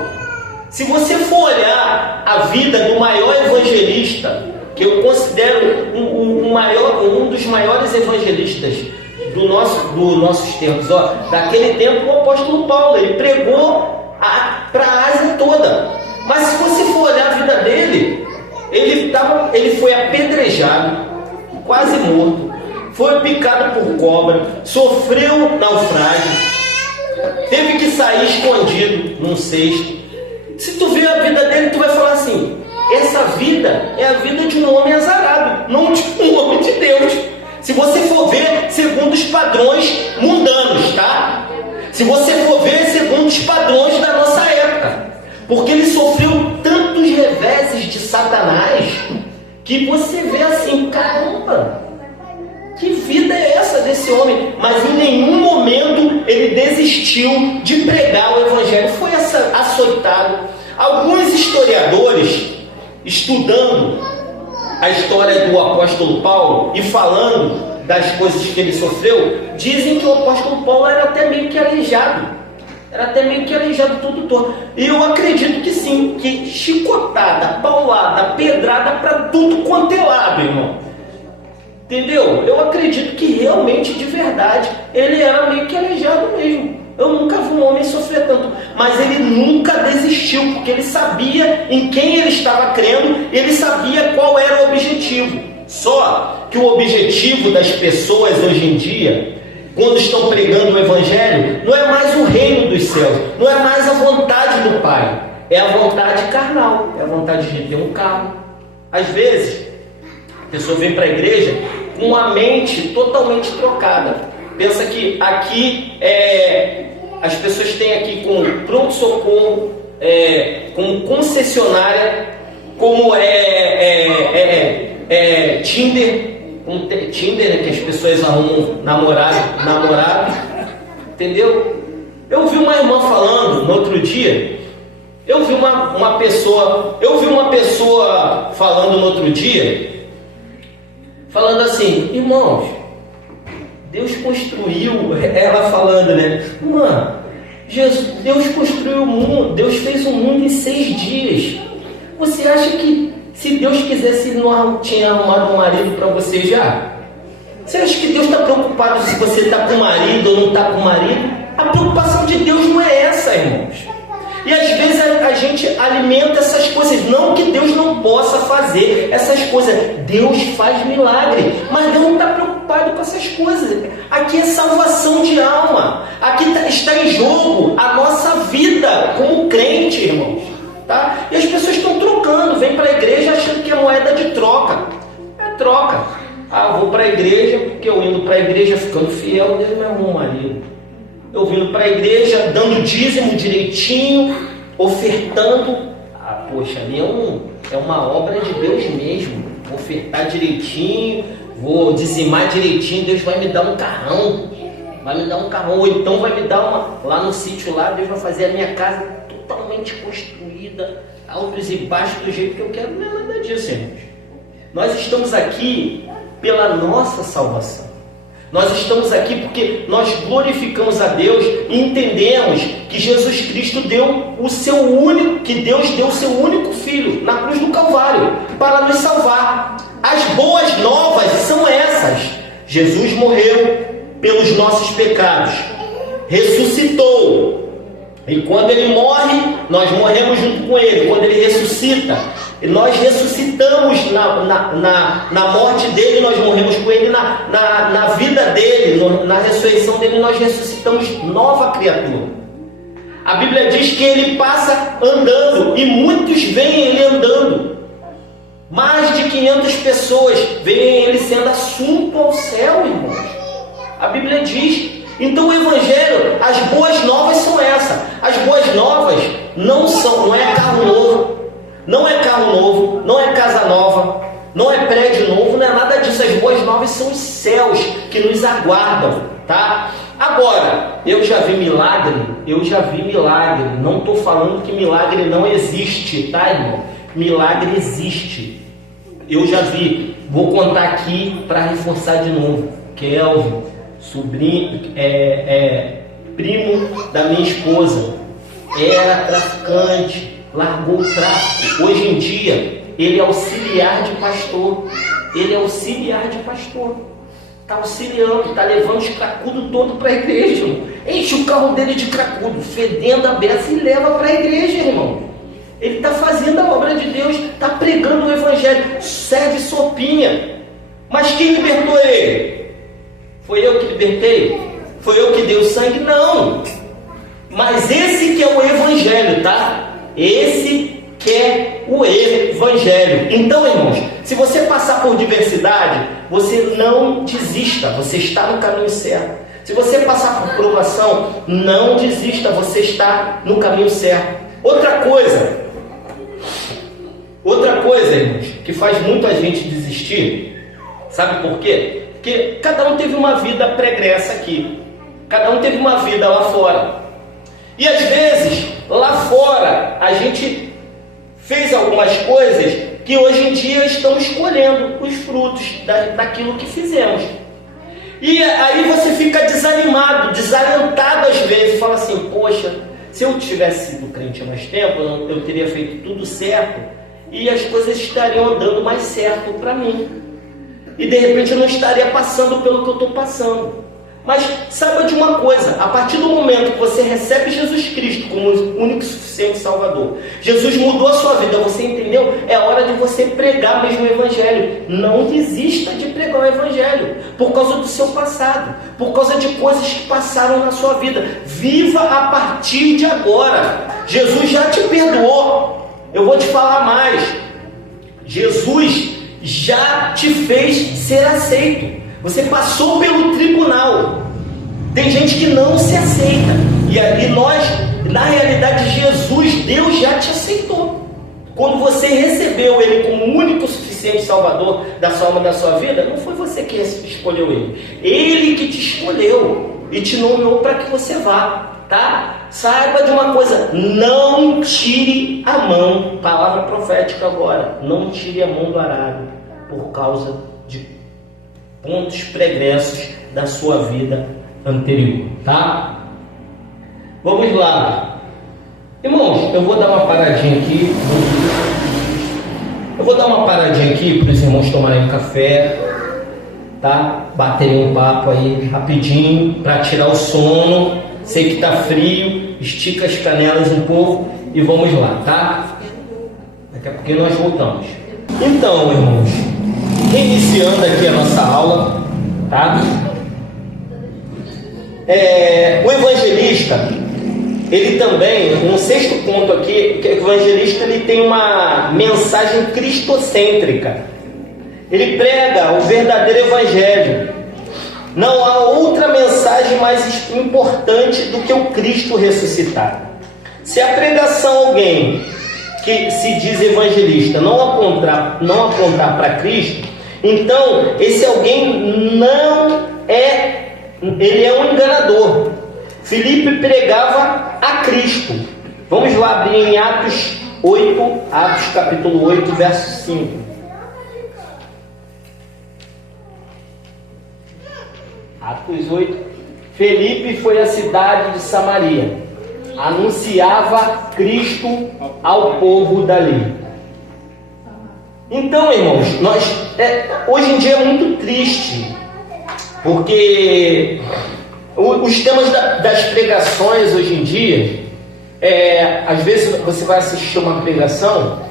Se você for olhar a vida do maior evangelista, que eu considero um dos maiores evangelistas dos nossos tempos, daquele tempo, o apóstolo Paulo, ele pregou para a Ásia toda. Mas se você for olhar a vida dele, ele foi apedrejado, quase morto, foi picado por cobra, sofreu naufrágio, teve que sair escondido num cesto. Se tu ver a vida dele, tu vai falar assim: essa vida é a vida de um homem azarado, não de um homem de Deus. Se você for ver segundo os padrões mundanos, tá? Se você for ver segundo os padrões da nossa época. Porque ele sofreu tantos reveses de Satanás que você vê assim: caramba, que vida é essa desse homem? Mas em nenhum momento ele desistiu de pregar o evangelho. Foi açoitado. Alguns historiadores, estudando a história do apóstolo Paulo e falando das coisas que ele sofreu, dizem que o apóstolo Paulo era até meio que aleijado. Era até meio que aleijado todo torto. E eu acredito que sim, que chicotada, paulada, pedrada para tudo quanto é lado, irmão. Entendeu? Eu acredito que realmente, de verdade, ele era meio que aleijado mesmo. Eu nunca vi um homem sofrer tanto. Mas ele nunca desistiu, porque ele sabia em quem ele estava crendo, ele sabia qual era o objetivo. Só que o objetivo das pessoas hoje em dia, quando estão pregando o Evangelho, não é mais o reino dos céus, não é mais a vontade do Pai, é a vontade carnal, é a vontade de ter um carro. Às vezes, a pessoa vem para a igreja com uma mente totalmente trocada. Pensa que aqui as pessoas têm aqui como pronto-socorro, como concessionária, como Tinder, né, que as pessoas arrumam namorado, entendeu? Eu vi uma irmã falando no outro dia, eu vi uma pessoa falando no outro dia, falando assim, irmãos, Deus construiu, ela falando, né? Irmã, Deus construiu o mundo, Deus fez o mundo em 6 dias. Você acha que se Deus quisesse, não tinha arrumado um marido para você já? Você acha que Deus está preocupado se você está com marido ou não está com marido? A preocupação de Deus não é essa, irmãos. E às vezes a gente alimenta essas coisas. Não que Deus não possa fazer essas coisas. Deus faz milagre. Mas Deus não está preocupado com essas coisas. Aqui é salvação de alma. Aqui está em jogo a nossa vida como crente, irmãos. Tá? E as pessoas estão trocando. Vem para a igreja achando que é moeda de troca. É troca. Eu vou para a igreja porque eu indo para a igreja ficando fiel, Deus me arruma um marido. Eu vindo para a igreja, dando dízimo direitinho, ofertando. Poxa, ali é uma obra de Deus mesmo. Vou ofertar direitinho, vou dizimar direitinho, Deus vai me dar um carrão. Vai me dar um carrão, ou então vai me dar lá no sítio lá, Deus vai fazer a minha casa totalmente construída, altos e baixos, do jeito que eu quero. Não é nada disso, irmãos. Nós estamos aqui pela nossa salvação. Nós estamos aqui porque nós glorificamos a Deus e entendemos que Jesus Cristo deu o seu único, que Deus deu o seu único Filho na cruz do Calvário para nos salvar. As boas novas são essas: Jesus morreu pelos nossos pecados, ressuscitou, e quando Ele morre, nós morremos junto com Ele. Quando Ele ressuscita, nós ressuscitamos na morte dele, nós morremos com ele na vida dele, na ressurreição dele, nós ressuscitamos nova criatura. A Bíblia diz que ele passa andando e muitos veem ele andando. Mais de 500 pessoas veem ele sendo assunto ao céu, irmãos. A Bíblia diz. Então o Evangelho, as boas novas são essas. As boas novas não é carro novo. Não é carro novo, não é casa nova, não é prédio novo, não é nada disso. As boas novas são os céus que nos aguardam, tá? Agora, eu já vi milagre. Não estou falando que milagre não existe, tá, irmão? Milagre existe. Eu já vi. Vou contar aqui para reforçar de novo. Kelvin, sobrinho, primo da minha esposa, era traficante. Largou o tráfico. Hoje em dia, ele é auxiliar de pastor. Está auxiliando, está levando os cracudos todo para a igreja, irmão. Enche o carro dele de cracudo, fedendo a beça, e leva para a igreja, irmão. Ele está fazendo a obra de Deus, está pregando o Evangelho, serve sopinha. Mas quem libertou ele? Foi eu que libertei? Foi eu que dei o sangue? Não. Mas esse que é o Evangelho, tá? Esse que é o Evangelho. Então, irmãos, se você passar por diversidade, você não desista, você está no caminho certo. Se você passar por provação, não desista, você está no caminho certo. Outra coisa, irmãos, que faz muita gente desistir, sabe por quê? Porque cada um teve uma vida pregressa aqui, cada um teve uma vida lá fora. E às vezes, lá fora, a gente fez algumas coisas que hoje em dia estamos colhendo os frutos daquilo que fizemos. E aí você fica desanimado, desalentado às vezes, fala assim, poxa, se eu tivesse sido crente há mais tempo, eu teria feito tudo certo e as coisas estariam andando mais certo para mim. E de repente eu não estaria passando pelo que eu estou passando. Mas saiba de uma coisa, a partir do momento que você recebe Jesus Cristo como o único e suficiente Salvador, Jesus mudou a sua vida, você entendeu? É hora de você pregar mesmo o Evangelho. Não desista de pregar o Evangelho, por causa do seu passado, por causa de coisas que passaram na sua vida. Viva a partir de agora. Jesus já te perdoou. Eu vou te falar mais. Jesus já te fez ser aceito. Você passou pelo tribunal. Tem gente que não se aceita. E nós, na realidade, Jesus, Deus já te aceitou. Quando você recebeu Ele como o único e suficiente Salvador da sua alma e da sua vida, não foi você que escolheu Ele. Ele que te escolheu e te nomeou para que você vá, tá? Saiba de uma coisa, não tire a mão, palavra profética agora, não tire a mão do arado por causa de pontos pregressos da sua vida anterior, tá? Vamos lá. Irmãos, eu vou dar uma paradinha aqui. Eu vou dar uma paradinha aqui para os irmãos tomarem um café, tá? Baterem um papo aí rapidinho para tirar o sono. Sei que tá frio, estica as canelas um pouco e vamos lá, tá? Daqui a pouquinho nós voltamos. Então, irmãos, iniciando aqui a nossa aula, tá? O evangelista, ele também, no sexto ponto aqui, que o evangelista ele tem uma mensagem cristocêntrica. Ele prega o verdadeiro evangelho. Não há outra mensagem mais importante do que o Cristo ressuscitado. Se a pregação alguém que se diz evangelista não apontar para Cristo, então esse alguém ele é um enganador. Filipe pregava a Cristo. Vamos lá abrir em Atos capítulo 8, verso 5. Atos 8. Filipe foi à cidade de Samaria, anunciava Cristo ao povo dali. Então, irmãos, hoje em dia é muito triste, porque os temas das pregações hoje em dia, às vezes você vai assistir uma pregação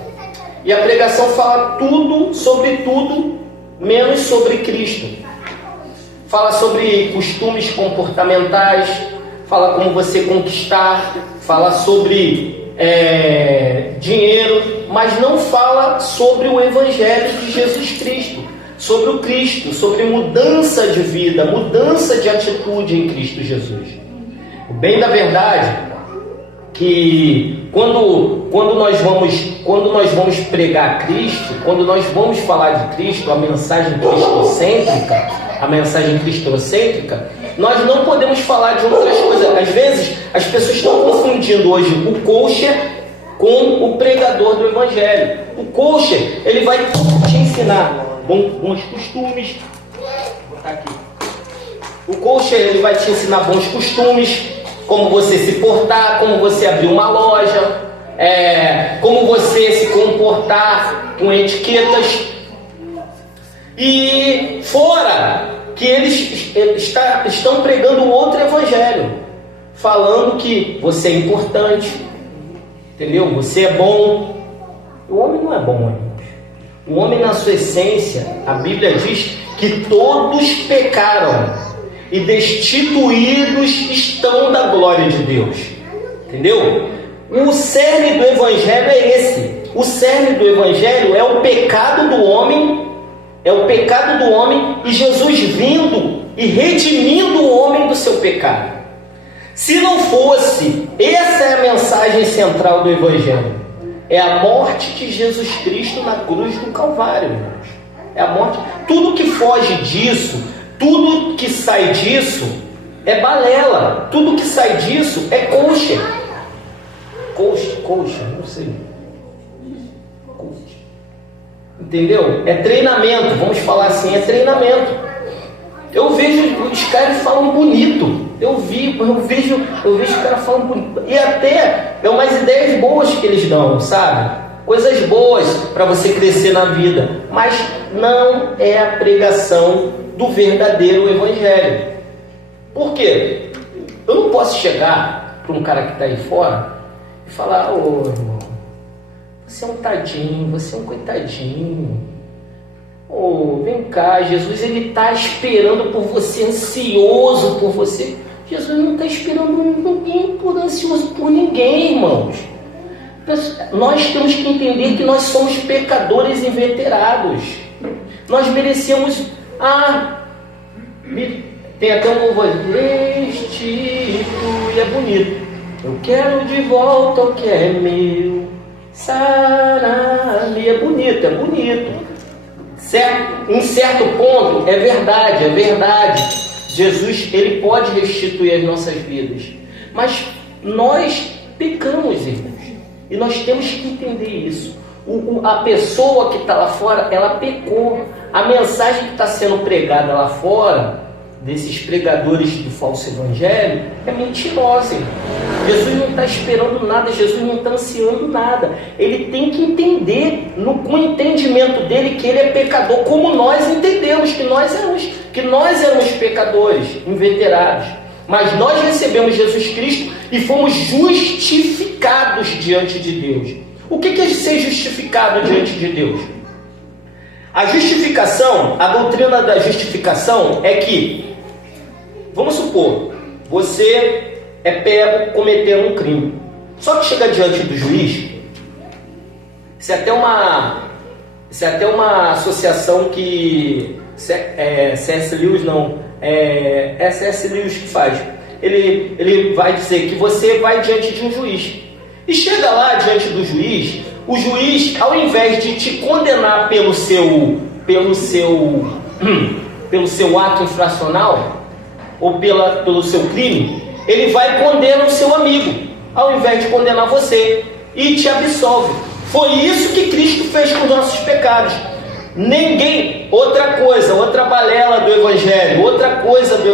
e a pregação fala tudo sobre tudo, menos sobre Cristo. Fala sobre costumes comportamentais, fala como você conquistar, fala sobre dinheiro, mas não fala sobre o Evangelho de Jesus Cristo, sobre o Cristo, sobre mudança de vida, mudança de atitude em Cristo Jesus. O bem da verdade que quando nós vamos pregar Cristo, quando nós vamos falar de Cristo, a mensagem cristocêntrica, nós não podemos falar de outras coisas. Às vezes as pessoas estão confundindo hoje o coacher com o pregador do Evangelho. O coacher, ele vai te ensinar bons costumes. Vou botar aqui. O coacher, ele vai te ensinar bons costumes, como você se portar, como você abrir uma loja, como você se comportar com etiquetas. E fora que eles estão pregando outro evangelho, falando que você é importante, entendeu? Você é bom. O homem não é bom, irmãos. O homem, na sua essência, a Bíblia diz que todos pecaram e destituídos estão da glória de Deus, entendeu? O cerne do evangelho é esse. O cerne do evangelho é o pecado do homem. É o pecado do homem e Jesus vindo e redimindo o homem do seu pecado. Se não fosse, essa é a mensagem central do Evangelho. É a morte de Jesus Cristo na cruz do Calvário, irmãos. É a morte. Tudo que foge disso, tudo que sai disso é balela. Tudo que sai disso é coxa. Coxa, não sei. Entendeu? É treinamento, vamos falar assim, é treinamento. Eu vejo os caras falam bonito. Eu vejo os caras falando bonito. E até é umas ideias boas que eles dão, sabe? Coisas boas para você crescer na vida. Mas não é a pregação do verdadeiro evangelho. Por quê? Eu não posso chegar para um cara que está aí fora e falar: ô irmão, você é um tadinho, você é um coitadinho. Ô, vem cá, Jesus ele está esperando por você, ansioso por você. Jesus não está esperando ninguém ansioso por ninguém, irmãos. Nós temos que entender que nós somos pecadores inveterados. Nós merecemos. Tem até um louvor: restitui, é bonito. Eu quero de volta o que é meu. Sarami, é bonito, é bonito. Certo? Em certo ponto, é verdade. Jesus, ele pode restituir as nossas vidas. Mas nós pecamos, irmãos. E nós temos que entender isso. A pessoa que está lá fora, ela pecou. A mensagem que está sendo pregada lá fora, desses pregadores do falso evangelho, é mentirosa. Jesus não está esperando nada, Jesus não está ansiando nada. Ele tem que entender, com o entendimento dele, que ele é pecador, como nós entendemos que nós éramos pecadores inveterados. Mas nós recebemos Jesus Cristo e fomos justificados diante de Deus. O que é ser justificado diante de Deus? A justificação, a doutrina da justificação é que, vamos supor, você é pego cometendo um crime. Só que chega diante do juiz, isso é até uma associação que C.S. Lewis C.S. Lewis que faz. Ele vai dizer que você vai diante de um juiz. E chega lá diante do juiz, o juiz, ao invés de te condenar pelo seu ato infracional ou pelo seu crime, ele vai e condena o seu amigo, ao invés de condenar você, e te absolve. Foi isso que Cristo fez com os nossos pecados. Outra balela do Evangelho, outra coisa do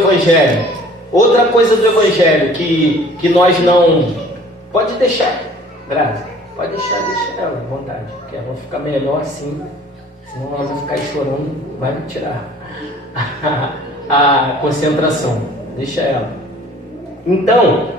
Evangelho que nós não... Pode deixar, Grazi, pode deixar ela à vontade, porque ela vai ficar melhor assim, senão ela vai ficar chorando, vai me tirar a concentração. Deixa ela. Então,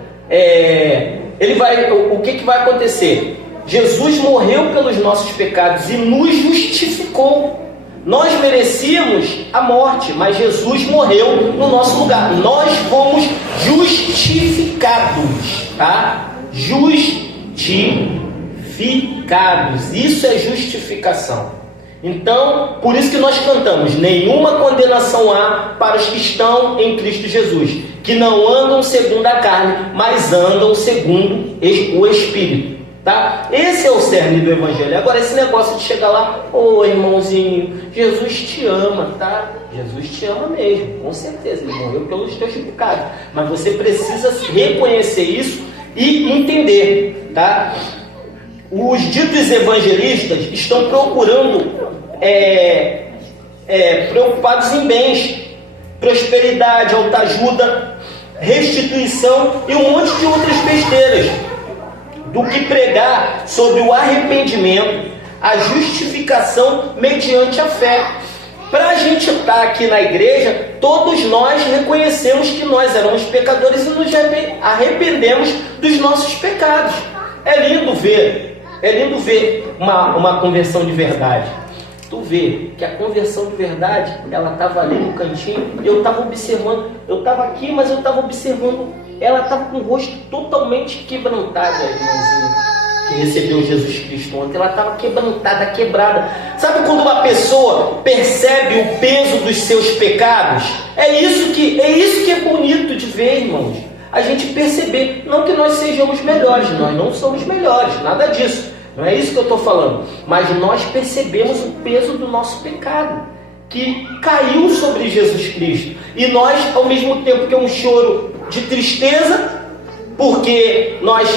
o que vai acontecer? Jesus morreu pelos nossos pecados e nos justificou. Nós merecíamos a morte, mas Jesus morreu no nosso lugar. Nós fomos justificados, tá? Justificados. Isso é justificação. Então, por isso que nós cantamos: nenhuma condenação há para os que estão em Cristo Jesus, que não andam segundo a carne, mas andam segundo o Espírito. Tá? Esse é o cerne do Evangelho. Agora, esse negócio de chegar lá: ô irmãozinho, Jesus te ama, tá? Jesus te ama mesmo, com certeza, ele morreu pelos teus pecados. Mas você precisa reconhecer isso e entender, tá? Os ditos evangelistas estão procurando, preocupados em bens, prosperidade, autoajuda, restituição e um monte de outras besteiras, do que pregar sobre o arrependimento, a justificação mediante a fé. Para a gente estar aqui na igreja, todos nós reconhecemos que nós éramos pecadores e nos arrependemos dos nossos pecados. É lindo ver uma conversão de verdade. Tu vê que a conversão de verdade, ela estava ali no cantinho, eu estava observando, eu estava aqui, mas eu estava observando, ela estava com o rosto totalmente quebrantado, irmãzinha, que recebeu Jesus Cristo ontem. Ela estava quebrantada, quebrada. Sabe quando uma pessoa percebe o peso dos seus pecados? É isso que é bonito de ver, irmãos. A gente perceber, não que nós sejamos melhores, nós não somos melhores, nada disso. Não é isso que eu estou falando, mas nós percebemos o peso do nosso pecado, que caiu sobre Jesus Cristo. E nós, ao mesmo tempo que é um choro de tristeza, porque nós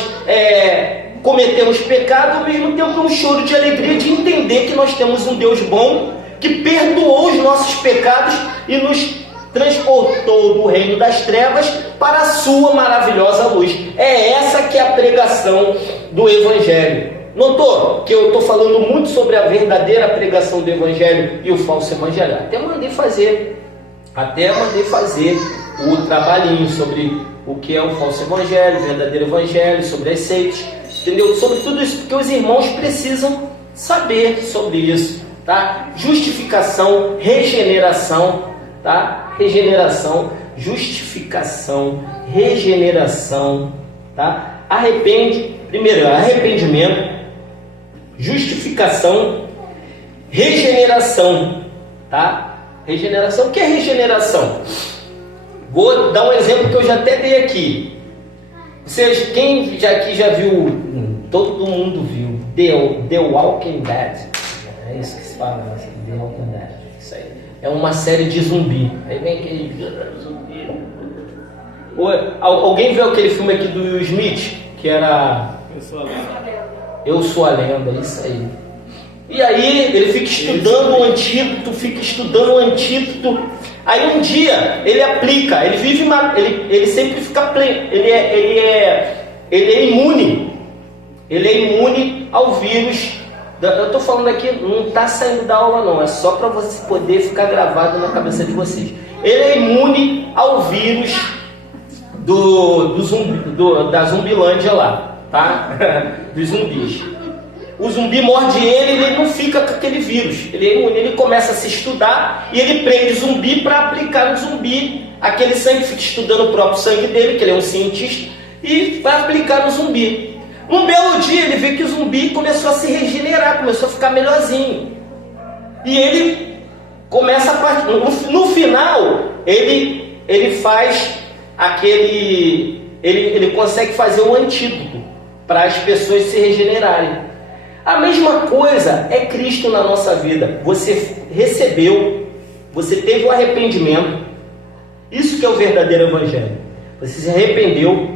cometemos pecado, ao mesmo tempo é um choro de alegria de entender que nós temos um Deus bom, que perdoou os nossos pecados e nos transportou do reino das trevas para a sua maravilhosa luz. É essa que é a pregação do Evangelho. Notou que eu estou falando muito sobre a verdadeira pregação do Evangelho e o falso Evangelho? Até mandei fazer o trabalhinho sobre o que é o falso evangelho, o verdadeiro evangelho, sobre as seitas, entendeu? Sobre tudo isso, porque os irmãos precisam saber sobre isso, tá? Justificação, regeneração, tá? Regeneração, justificação, regeneração, tá? Primeiro, arrependimento, justificação, regeneração, tá? Regeneração, o que é regeneração? Vou dar um exemplo que eu já até dei aqui. Vocês, quem aqui já viu, todo mundo viu, The Walking Dead. É isso que se fala, The Walking Dead. Isso aí. É uma série de zumbi. Aí vem aquele zumbi. Alguém viu aquele filme aqui do Will Smith? Que era... Eu Sou a Lenda, isso aí. E aí ele fica estudando o antídoto, Aí um dia ele aplica, ele sempre fica pleno, ele é imune ao vírus. Eu estou falando aqui, não está saindo da aula não, é só para você poder ficar gravado na cabeça de vocês. Ele é imune ao vírus da Zumbilândia lá, tá? Dos zumbis. O zumbi morde ele não fica com aquele vírus. Ele é imune, ele começa a se estudar e ele prende o zumbi para aplicar no zumbi aquele sangue, fica estudando o próprio sangue dele, que ele é um cientista, e vai aplicar no zumbi. Um belo dia ele vê que o zumbi começou a se regenerar, começou a ficar melhorzinho. E ele começa a no final, ele faz ele consegue fazer um antídoto para as pessoas se regenerarem. A mesma coisa é Cristo na nossa vida. Você recebeu, você teve o arrependimento. Isso que é o verdadeiro evangelho. Você se arrependeu.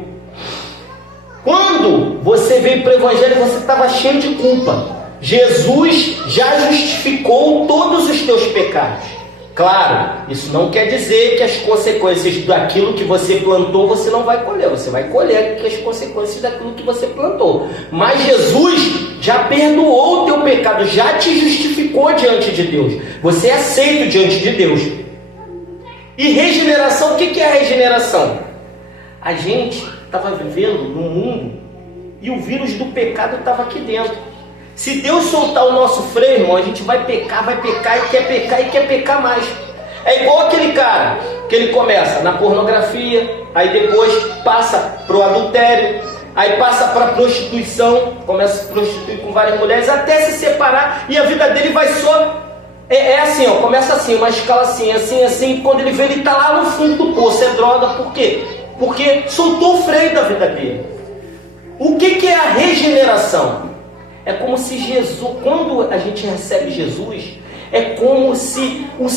Quando você veio para o evangelho, você estava cheio de culpa. Jesus já justificou todos os teus pecados. Claro, isso não quer dizer que as consequências daquilo que você plantou você não vai colher. Você vai colher as consequências daquilo que você plantou. Mas Jesus já perdoou o teu pecado, já te justificou diante de Deus. Você é aceito diante de Deus. E regeneração, o que é a regeneração? A gente estava vivendo num mundo e o vírus do pecado estava aqui dentro. Se Deus soltar o nosso freio, irmão, a gente vai pecar e quer pecar mais. É igual aquele cara que ele começa na pornografia, aí depois passa pro adultério, aí passa para prostituição, começa a se prostituir com várias mulheres, até se separar, e a vida dele vai só... É assim, ó, começa assim, uma escala assim, quando ele vê, ele está lá no fundo do poço, é droga, por quê? Porque soltou o freio da vida dele. O que é a regeneração? É como se Jesus, quando a gente recebe Jesus, o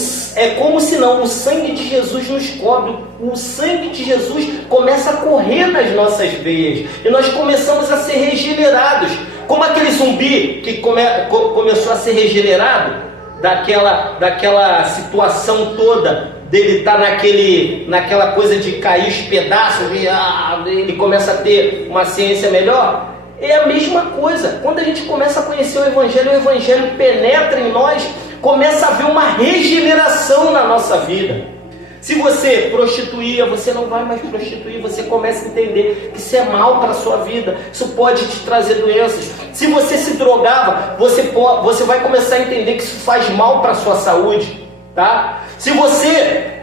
sangue de Jesus nos cobre, o sangue de Jesus começa a correr nas nossas veias, e nós começamos a ser regenerados, como aquele zumbi que começou a ser regenerado, daquela situação toda, dele estar naquela coisa de cair os pedaços, ele começa a ter uma ciência melhor. É a mesma coisa, quando a gente começa a conhecer o Evangelho penetra em nós, começa a haver uma regeneração na nossa vida. Se você prostituía, você não vai mais prostituir, você começa a entender que isso é mal para a sua vida, isso pode te trazer doenças. Se você se drogava, você vai começar a entender que isso faz mal para a sua saúde, tá? Se você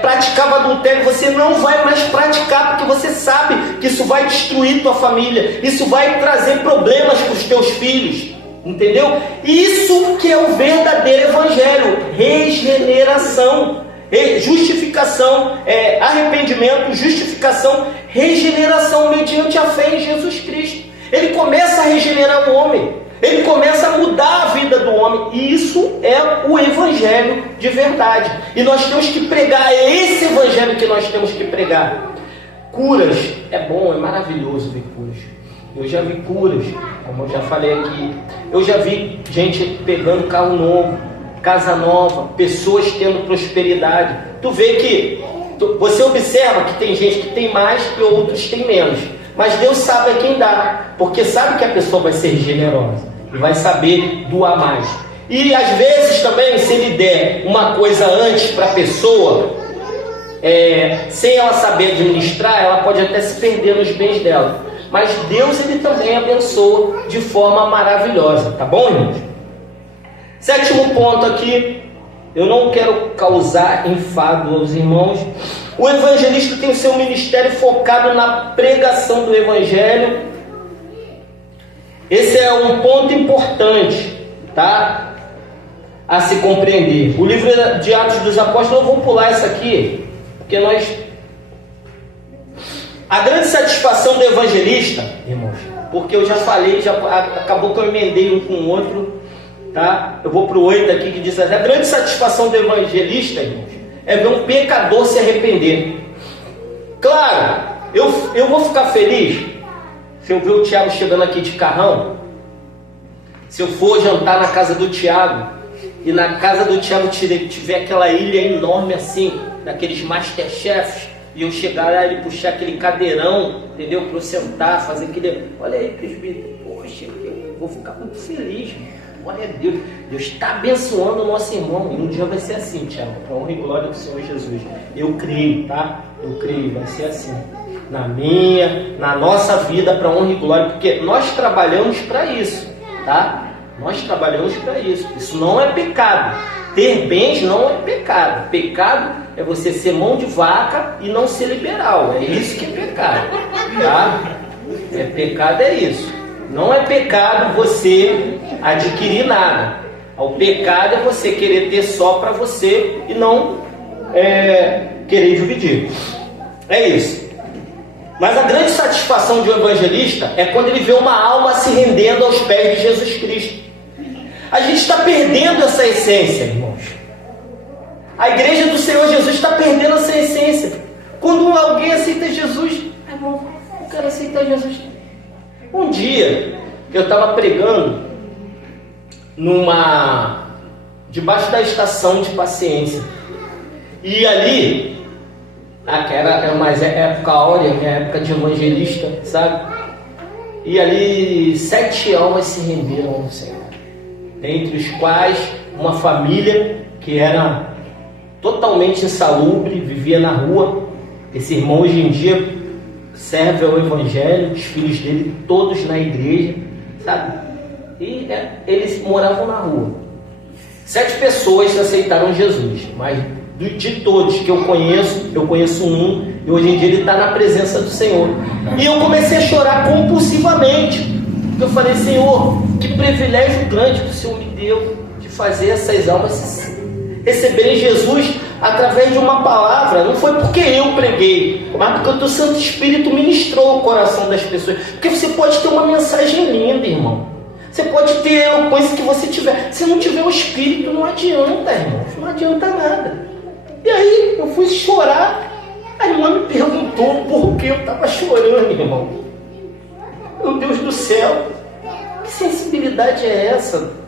praticava adultério, você não vai mais praticar, porque você sabe que isso vai destruir tua família, isso vai trazer problemas para os teus filhos, entendeu? Isso que é o verdadeiro evangelho, regeneração, justificação, arrependimento, justificação, regeneração mediante a fé em Jesus Cristo. Ele começa a regenerar o homem. Ele começa a mudar a vida do homem. E isso é o evangelho de verdade. E nós temos que pregar. É esse evangelho que nós temos que pregar. Curas. É bom, é maravilhoso ver curas. Eu já vi curas, como eu já falei aqui. Eu já vi gente pegando carro novo, casa nova, pessoas tendo prosperidade. Tu vê que você observa que tem gente que tem mais e outros têm menos. Mas Deus sabe a quem dá, porque sabe que a pessoa vai ser generosa e vai saber doar mais. E às vezes também, se ele der uma coisa antes para a pessoa, sem ela saber administrar, ela pode até se perder nos bens dela. Mas Deus, ele também abençoa de forma maravilhosa, tá bom, irmãos? 7º ponto aqui, eu não quero causar enfado aos irmãos. O evangelista tem o seu ministério focado na pregação do evangelho. Esse é um ponto importante, tá? A se compreender. O livro de Atos dos Apóstolos, eu vou pular isso aqui, porque a grande satisfação do evangelista, irmãos, porque eu já falei, acabou que eu emendei um com o outro, tá? Eu vou para o 8 aqui, que diz assim: a grande satisfação do evangelista, irmãos, é ver um pecador se arrepender. Claro, eu vou ficar feliz se eu ver o Tiago chegando aqui de carrão, se eu for jantar na casa do Tiago, e na casa do Tiago tiver aquela ilha enorme assim, daqueles Masterchefs, e eu chegar lá e puxar aquele cadeirão, entendeu? Para eu sentar, fazer aquele... Olha aí, presbítero, poxa, eu vou ficar muito feliz, mano. Glória a Deus. Deus está abençoando o nosso irmão. E um dia vai ser assim, Tiago, para honra e glória do Senhor Jesus. Eu creio, tá? Eu creio, vai ser assim. Na nossa vida, para honra e glória, porque nós trabalhamos para isso, tá? Nós trabalhamos para isso. Isso não é pecado. Ter bens não é pecado. Pecado é você ser mão de vaca e não ser liberal. É isso que é pecado, tá? Pecado é isso. Não é pecado você adquirir nada. O pecado é você querer ter só para você e não querer dividir. É isso. Mas a grande satisfação de um evangelista é quando ele vê uma alma se rendendo aos pés de Jesus Cristo. A gente está perdendo essa essência, irmãos. A igreja do Senhor Jesus está perdendo essa essência. Quando alguém aceita Jesus, irmão, eu quero aceitar Jesus. Um dia, eu estava pregando debaixo da estação de Paciência. E ali, era mais época áurea, época de evangelista, sabe? E ali 7 almas se renderam ao Senhor. Dentre os quais uma família que era totalmente insalubre, vivia na rua. Esse irmão hoje em dia serve ao evangelho, os filhos dele todos na igreja, sabe? E eles moravam na rua. 7 pessoas aceitaram Jesus, mas de todos que eu conheço um, e hoje em dia ele está na presença do Senhor. E eu comecei a chorar compulsivamente. Eu falei: Senhor, que privilégio grande que o Senhor me deu de fazer essas almas receberem Jesus através de uma palavra. Não foi porque eu preguei, mas porque o teu Santo Espírito ministrou o coração das pessoas. Porque você pode ter uma mensagem linda, irmão. Você pode ter a coisa que você tiver. Se não tiver o Espírito, não adianta, irmão. Não adianta nada. E aí, eu fui chorar. A irmã me perguntou por que eu estava chorando, irmão. Meu Deus do céu, que sensibilidade é essa?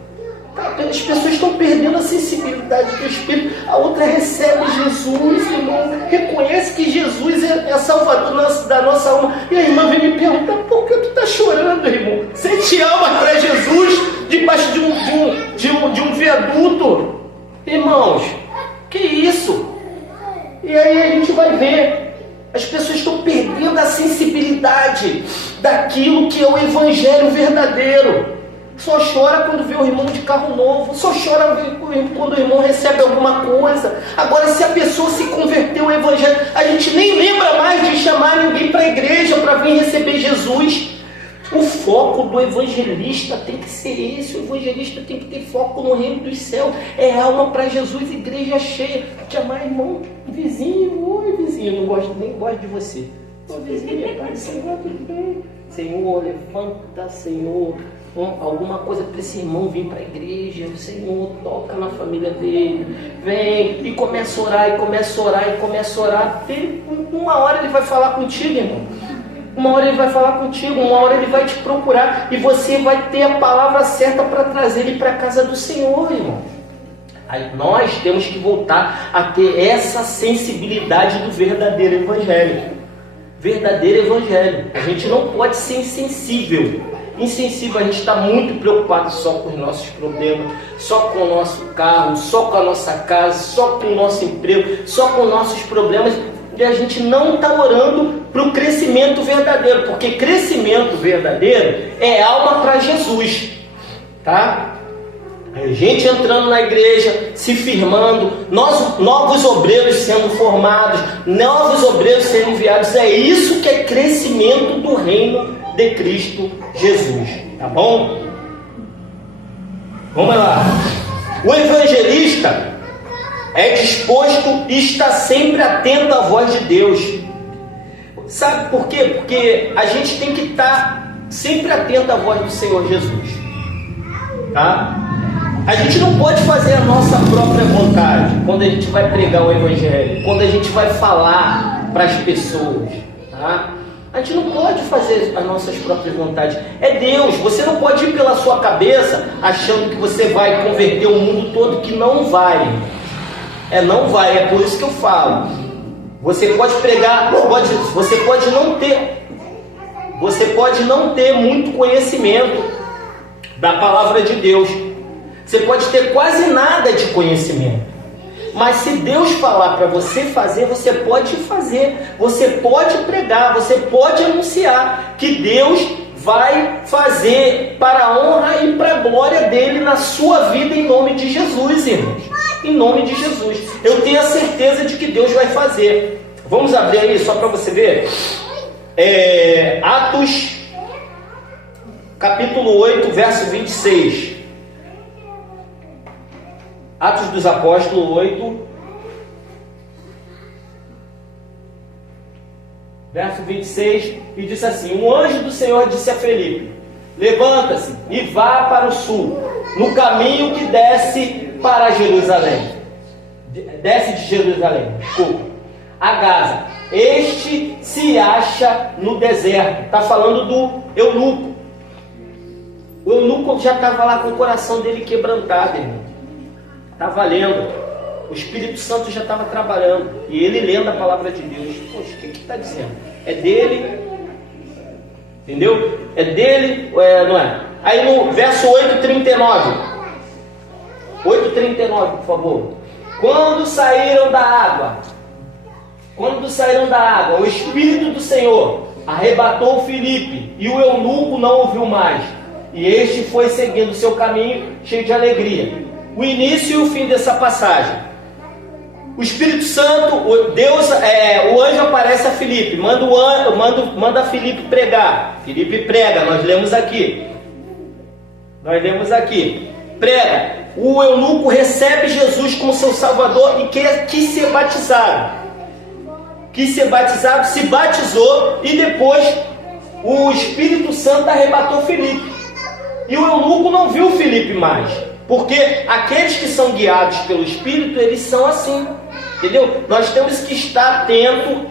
As pessoas estão perdendo a sensibilidade do Espírito. A outra recebe Jesus, irmão, reconhece que Jesus é salvador da nossa alma. E a irmã vem me perguntar: por que tu está chorando, irmão? 7 almas para Jesus debaixo de um viaduto. Irmãos, que isso? E aí a gente vai ver. As pessoas estão perdendo a sensibilidade daquilo que é o evangelho verdadeiro. Só chora quando vê o irmão de carro novo, só chora quando o irmão recebe alguma coisa. Agora, se a pessoa se converteu ao evangelho, a gente nem lembra mais de chamar ninguém para a igreja para vir receber Jesus. O foco do evangelista tem que ser esse. O evangelista tem que ter foco no reino dos céus. É alma para Jesus, igreja cheia. Chamar irmão, vizinho: oi vizinho, nem gosto de você. Ô vizinho, pai, Senhor, tudo bem? Senhor, levanta, Senhor, alguma coisa para esse irmão vir para a igreja. O Senhor toca na família dele, vem e começa a orar, e começa a orar, e começa a orar. Uma hora ele vai falar contigo, irmão. Uma hora ele vai falar contigo, uma hora ele vai te procurar, e você vai ter a palavra certa para trazer ele para a casa do Senhor, irmão. Aí nós temos que voltar a ter essa sensibilidade do verdadeiro evangelho. Verdadeiro evangelho. A gente não pode ser insensível. insensível, a gente está muito preocupado só com os nossos problemas, só com o nosso carro, só com a nossa casa, só com o nosso emprego, só com os nossos problemas, e a gente não está orando para o crescimento verdadeiro, porque crescimento verdadeiro é alma para Jesus, tá? A gente entrando na igreja, se firmando, novos obreiros sendo formados, novos obreiros sendo enviados, é isso que é crescimento do reino de Cristo Jesus, tá bom? Vamos lá. O evangelista é disposto e está sempre atento à voz de Deus. Sabe por quê? Porque a gente tem que estar sempre atento à voz do Senhor Jesus, tá? A gente não pode fazer a nossa própria vontade quando a gente vai pregar o evangelho, quando a gente vai falar para as pessoas, tá? A gente não pode fazer as nossas próprias vontades. É Deus. Você não pode ir pela sua cabeça achando que você vai converter o mundo todo, que não vai. Não vai. É por isso que eu falo. Você pode pregar, você pode não ter muito conhecimento da palavra de Deus. Você pode ter quase nada de conhecimento. Mas se Deus falar para você fazer, você pode fazer, você pode pregar, você pode anunciar que Deus vai fazer para a honra e para a glória dele na sua vida, em nome de Jesus, irmãos. Em nome de Jesus. Eu tenho a certeza de que Deus vai fazer. Vamos abrir aí só para você ver. Atos, capítulo 8, verso 26. Atos dos Apóstolos 8, verso 26, e disse assim: um anjo do Senhor disse a Felipe: levanta-se e vá para o sul, no caminho que desce para Jerusalém. Desce de Jerusalém, desculpa, a Gaza. Este se acha no deserto. Está falando do eunuco. O eunuco já estava lá com o coração dele quebrantado, irmão. Estava lendo, o Espírito Santo já estava trabalhando, e ele lendo a palavra de Deus. Poxa, o que está dizendo? É dele, entendeu? É dele, não é? Aí no verso 8:39, por favor. Quando saíram da água, o Espírito do Senhor arrebatou Filipe, e o eunuco não ouviu mais, e este foi seguindo o seu caminho cheio de alegria. O início e o fim dessa passagem. O Espírito Santo, o anjo aparece a Filipe, manda Filipe pregar. Filipe prega, nós lemos aqui. Prega. O eunuco recebe Jesus como seu Salvador e quis ser batizado. Se batizou, e depois o Espírito Santo arrebatou Filipe. E o eunuco não viu Filipe mais. Porque aqueles que são guiados pelo Espírito, eles são assim, entendeu? Nós temos que estar atento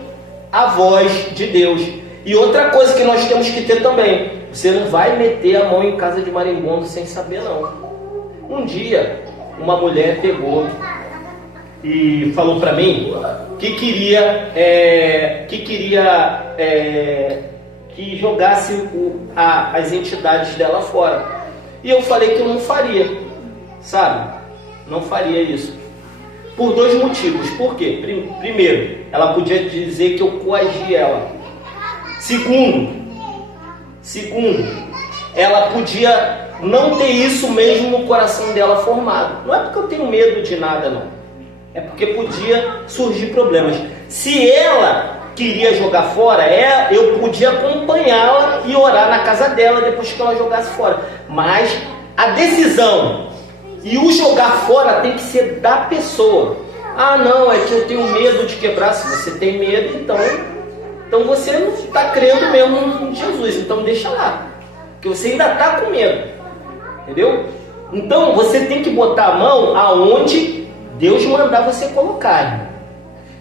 à voz de Deus. E outra coisa que nós temos que ter também: você não vai meter a mão em casa de marimbondo sem saber, não. Um dia, uma mulher pegou e falou para mim que queria que jogasse as entidades dela fora. E eu falei que eu não faria. Sabe? Não faria isso. Por dois motivos. Por quê? Primeiro, ela podia dizer que eu coagi ela. Segundo, ela podia não ter isso mesmo no coração dela formado. Não é porque eu tenho medo de nada, não. É porque podia surgir problemas. Se ela queria jogar fora, eu podia acompanhá-la e orar na casa dela depois que ela jogasse fora. Mas a decisão e o jogar fora tem que ser da pessoa. Ah, não, é que eu tenho medo de quebrar. Se você tem medo, então você não está crendo mesmo em Jesus. Então deixa lá, porque você ainda está com medo, entendeu? Então você tem que botar a mão aonde Deus mandar você colocar.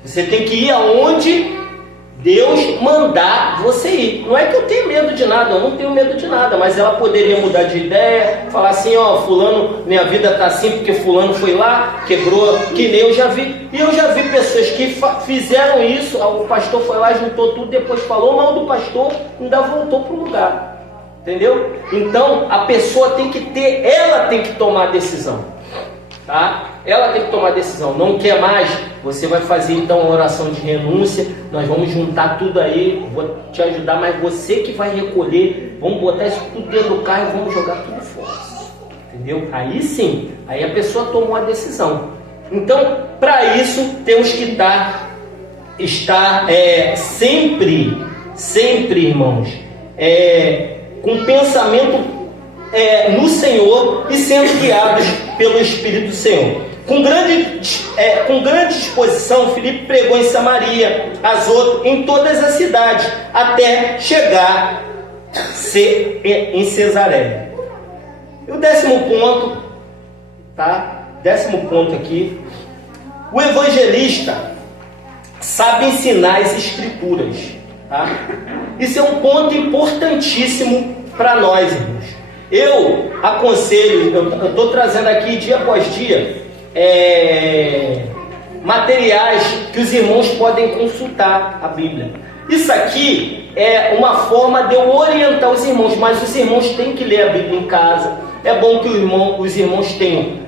Você tem que ir aonde Deus mandar você ir. Não é que eu tenho medo de nada, eu não tenho medo de nada, mas ela poderia mudar de ideia, falar assim: ó, fulano, minha vida tá assim porque fulano foi lá, quebrou, que nem eu já vi. E eu já vi pessoas que fizeram isso, o pastor foi lá, juntou tudo, depois falou mal do pastor, ainda voltou pro lugar. Entendeu? Então a pessoa tem que ter, ela tem que tomar a decisão, tá? Ela tem que tomar a decisão. Não quer mais? Você vai fazer então a oração de renúncia. Nós vamos juntar tudo aí, vou te ajudar, mas você que vai recolher. Vamos botar isso tudo dentro do carro e vamos jogar tudo fora. Entendeu? Aí sim, aí a pessoa tomou a decisão. Então, para isso temos que estar sempre, irmãos, com pensamento no Senhor e sendo guiados pelo Espírito do Senhor. Com grande disposição, Filipe pregou em Samaria, Azoto, em todas as cidades, até chegar em Cesareia. E o 10º ponto, tá? 10º ponto aqui: o evangelista sabe ensinar as Escrituras, tá? Isso é um ponto importantíssimo para nós, irmãos. Eu aconselho, eu estou trazendo aqui dia após dia materiais que os irmãos podem consultar a Bíblia. Isso aqui é uma forma de eu orientar os irmãos, mas os irmãos têm que ler a Bíblia em casa. É bom que os irmãos tenham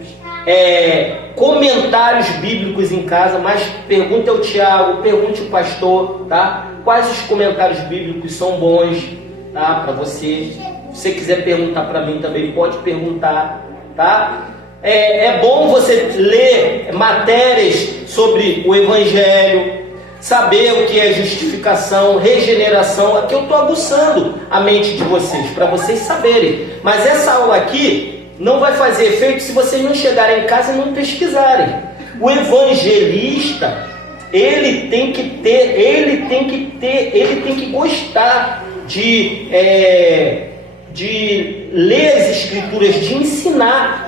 comentários bíblicos em casa, mas pergunte ao Tiago, pergunte ao pastor, tá? Quais os comentários bíblicos são bons, tá? Para você. Se você quiser perguntar para mim também, pode perguntar, tá? É bom você ler matérias sobre o Evangelho, saber o que é justificação, regeneração. Aqui eu estou aguçando a mente de vocês, para vocês saberem. Mas essa aula aqui não vai fazer efeito se vocês não chegarem em casa e não pesquisarem. O evangelista, ele tem que gostar de ler as Escrituras, de ensinar.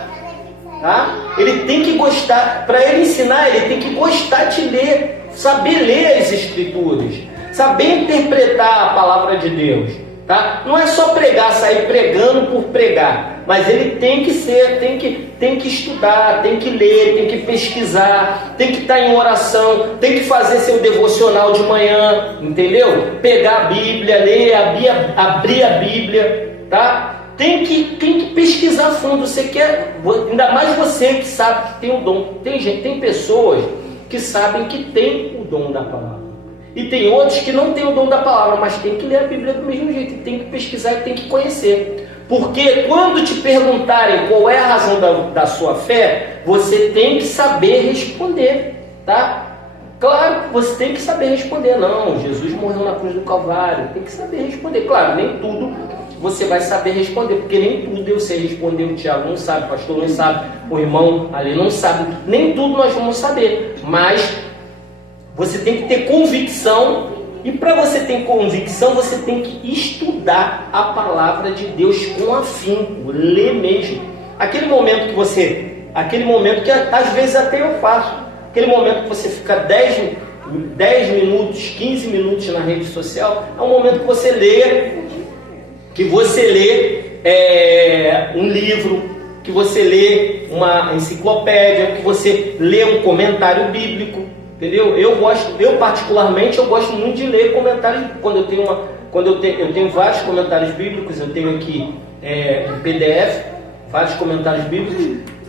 Tá? Ele tem que gostar, para ele ensinar, ele tem que gostar de ler, saber ler as Escrituras, saber interpretar a palavra de Deus, tá? Não é só pregar, sair pregando por pregar, mas ele tem que estudar, tem que ler, tem que pesquisar, tem que estar em oração, tem que fazer seu devocional de manhã, entendeu? Pegar a Bíblia, ler, abrir a Bíblia, tá? Tem que pesquisar a fundo. Você quer, ainda mais você que sabe que tem o dom. Tem pessoas que sabem que tem o dom da palavra. E tem outros que não têm o dom da palavra, mas tem que ler a Bíblia do mesmo jeito. Tem que pesquisar e tem que conhecer. Porque quando te perguntarem qual é a razão da sua fé, você tem que saber responder, tá? Claro que você tem que saber responder. Não, Jesus morreu na cruz do Calvário. Tem que saber responder. Claro, nem tudo você vai saber responder, porque nem tudo eu sei responder. O Tiago não sabe, o pastor não sabe, o irmão ali não sabe, nem tudo nós vamos saber, mas você tem que ter convicção, e para você ter convicção, você tem que estudar a palavra de Deus com afinco, ler mesmo. Aquele momento que às vezes até eu faço, aquele momento que você fica 10 minutos, 15 minutos na rede social, é um momento que você lê um livro, que você lê uma enciclopédia, que você lê um comentário bíblico, entendeu? Eu particularmente gosto muito de ler comentários. Eu tenho vários comentários bíblicos, eu tenho aqui em PDF vários comentários bíblicos.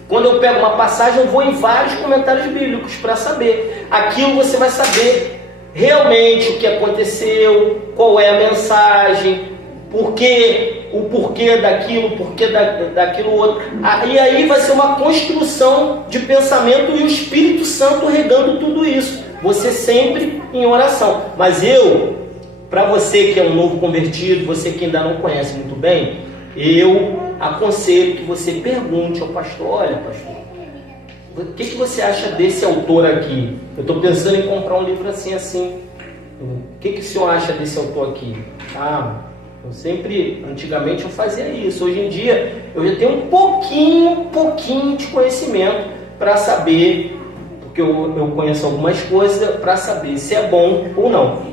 Quando eu pego uma passagem, eu vou em vários comentários bíblicos para saber. Aquilo você vai saber realmente o que aconteceu, qual é a mensagem, o porquê daquilo, o porquê daquilo outro. E aí vai ser uma construção de pensamento e o Espírito Santo regando tudo isso. Você sempre em oração. Mas para você que é um novo convertido, você que ainda não conhece muito bem, eu aconselho que você pergunte ao pastor: olha, pastor, o que você acha desse autor aqui? Eu estou pensando em comprar um livro assim, assim. O que o senhor acha desse autor aqui? Antigamente eu fazia isso. Hoje em dia eu já tenho um pouquinho de conhecimento para saber, porque eu conheço algumas coisas, para saber se é bom ou não.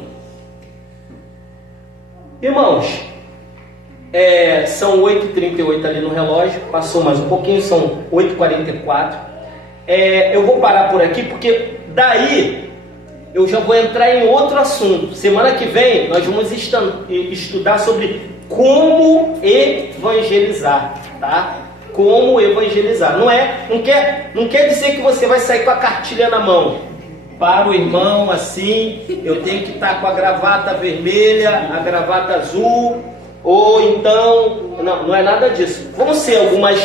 Irmãos, são 8h38 ali no relógio, passou mais um pouquinho, são 8h44. Eu vou parar por aqui, porque daí eu já vou entrar em outro assunto. Semana que vem nós vamos estudar sobre como evangelizar, tá? Como evangelizar. Não quer dizer que você vai sair com a cartilha na mão. Para o irmão assim, eu tenho que estar com a gravata vermelha, a gravata azul, ou então, não é nada disso. Vão ser algumas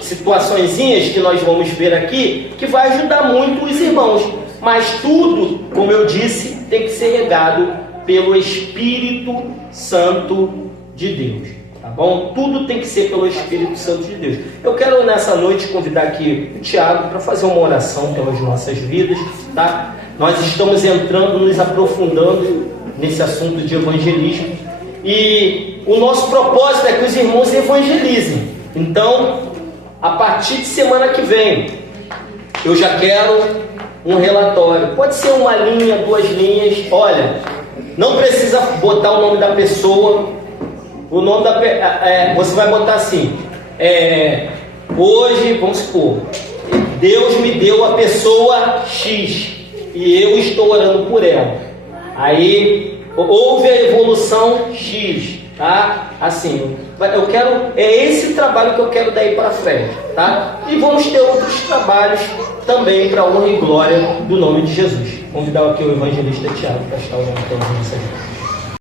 situaçõezinhas que nós vamos ver aqui, que vai ajudar muito os irmãos. Mas tudo, como eu disse, tem que ser regado pelo Espírito Santo de Deus, tá bom? Tudo tem que ser pelo Espírito Santo de Deus. Eu quero nessa noite convidar aqui o Tiago para fazer uma oração pelas nossas vidas, tá? Nós estamos entrando, nos aprofundando nesse assunto de evangelismo, e o nosso propósito é que os irmãos evangelizem. Então, a partir de semana que vem, eu já quero um relatório. Pode ser uma linha, 2 linhas. Olha, não precisa botar o nome da pessoa. O nome você vai botar assim: hoje, vamos supor, Deus me deu a pessoa X e eu estou orando por ela. Aí houve a evolução X, tá? Assim, eu quero, esse trabalho que eu quero daí para frente, tá? E vamos ter outros trabalhos também para honra e glória do nome de Jesus. Convidar aqui o evangelista Tiago para estar orando pela nossa vida.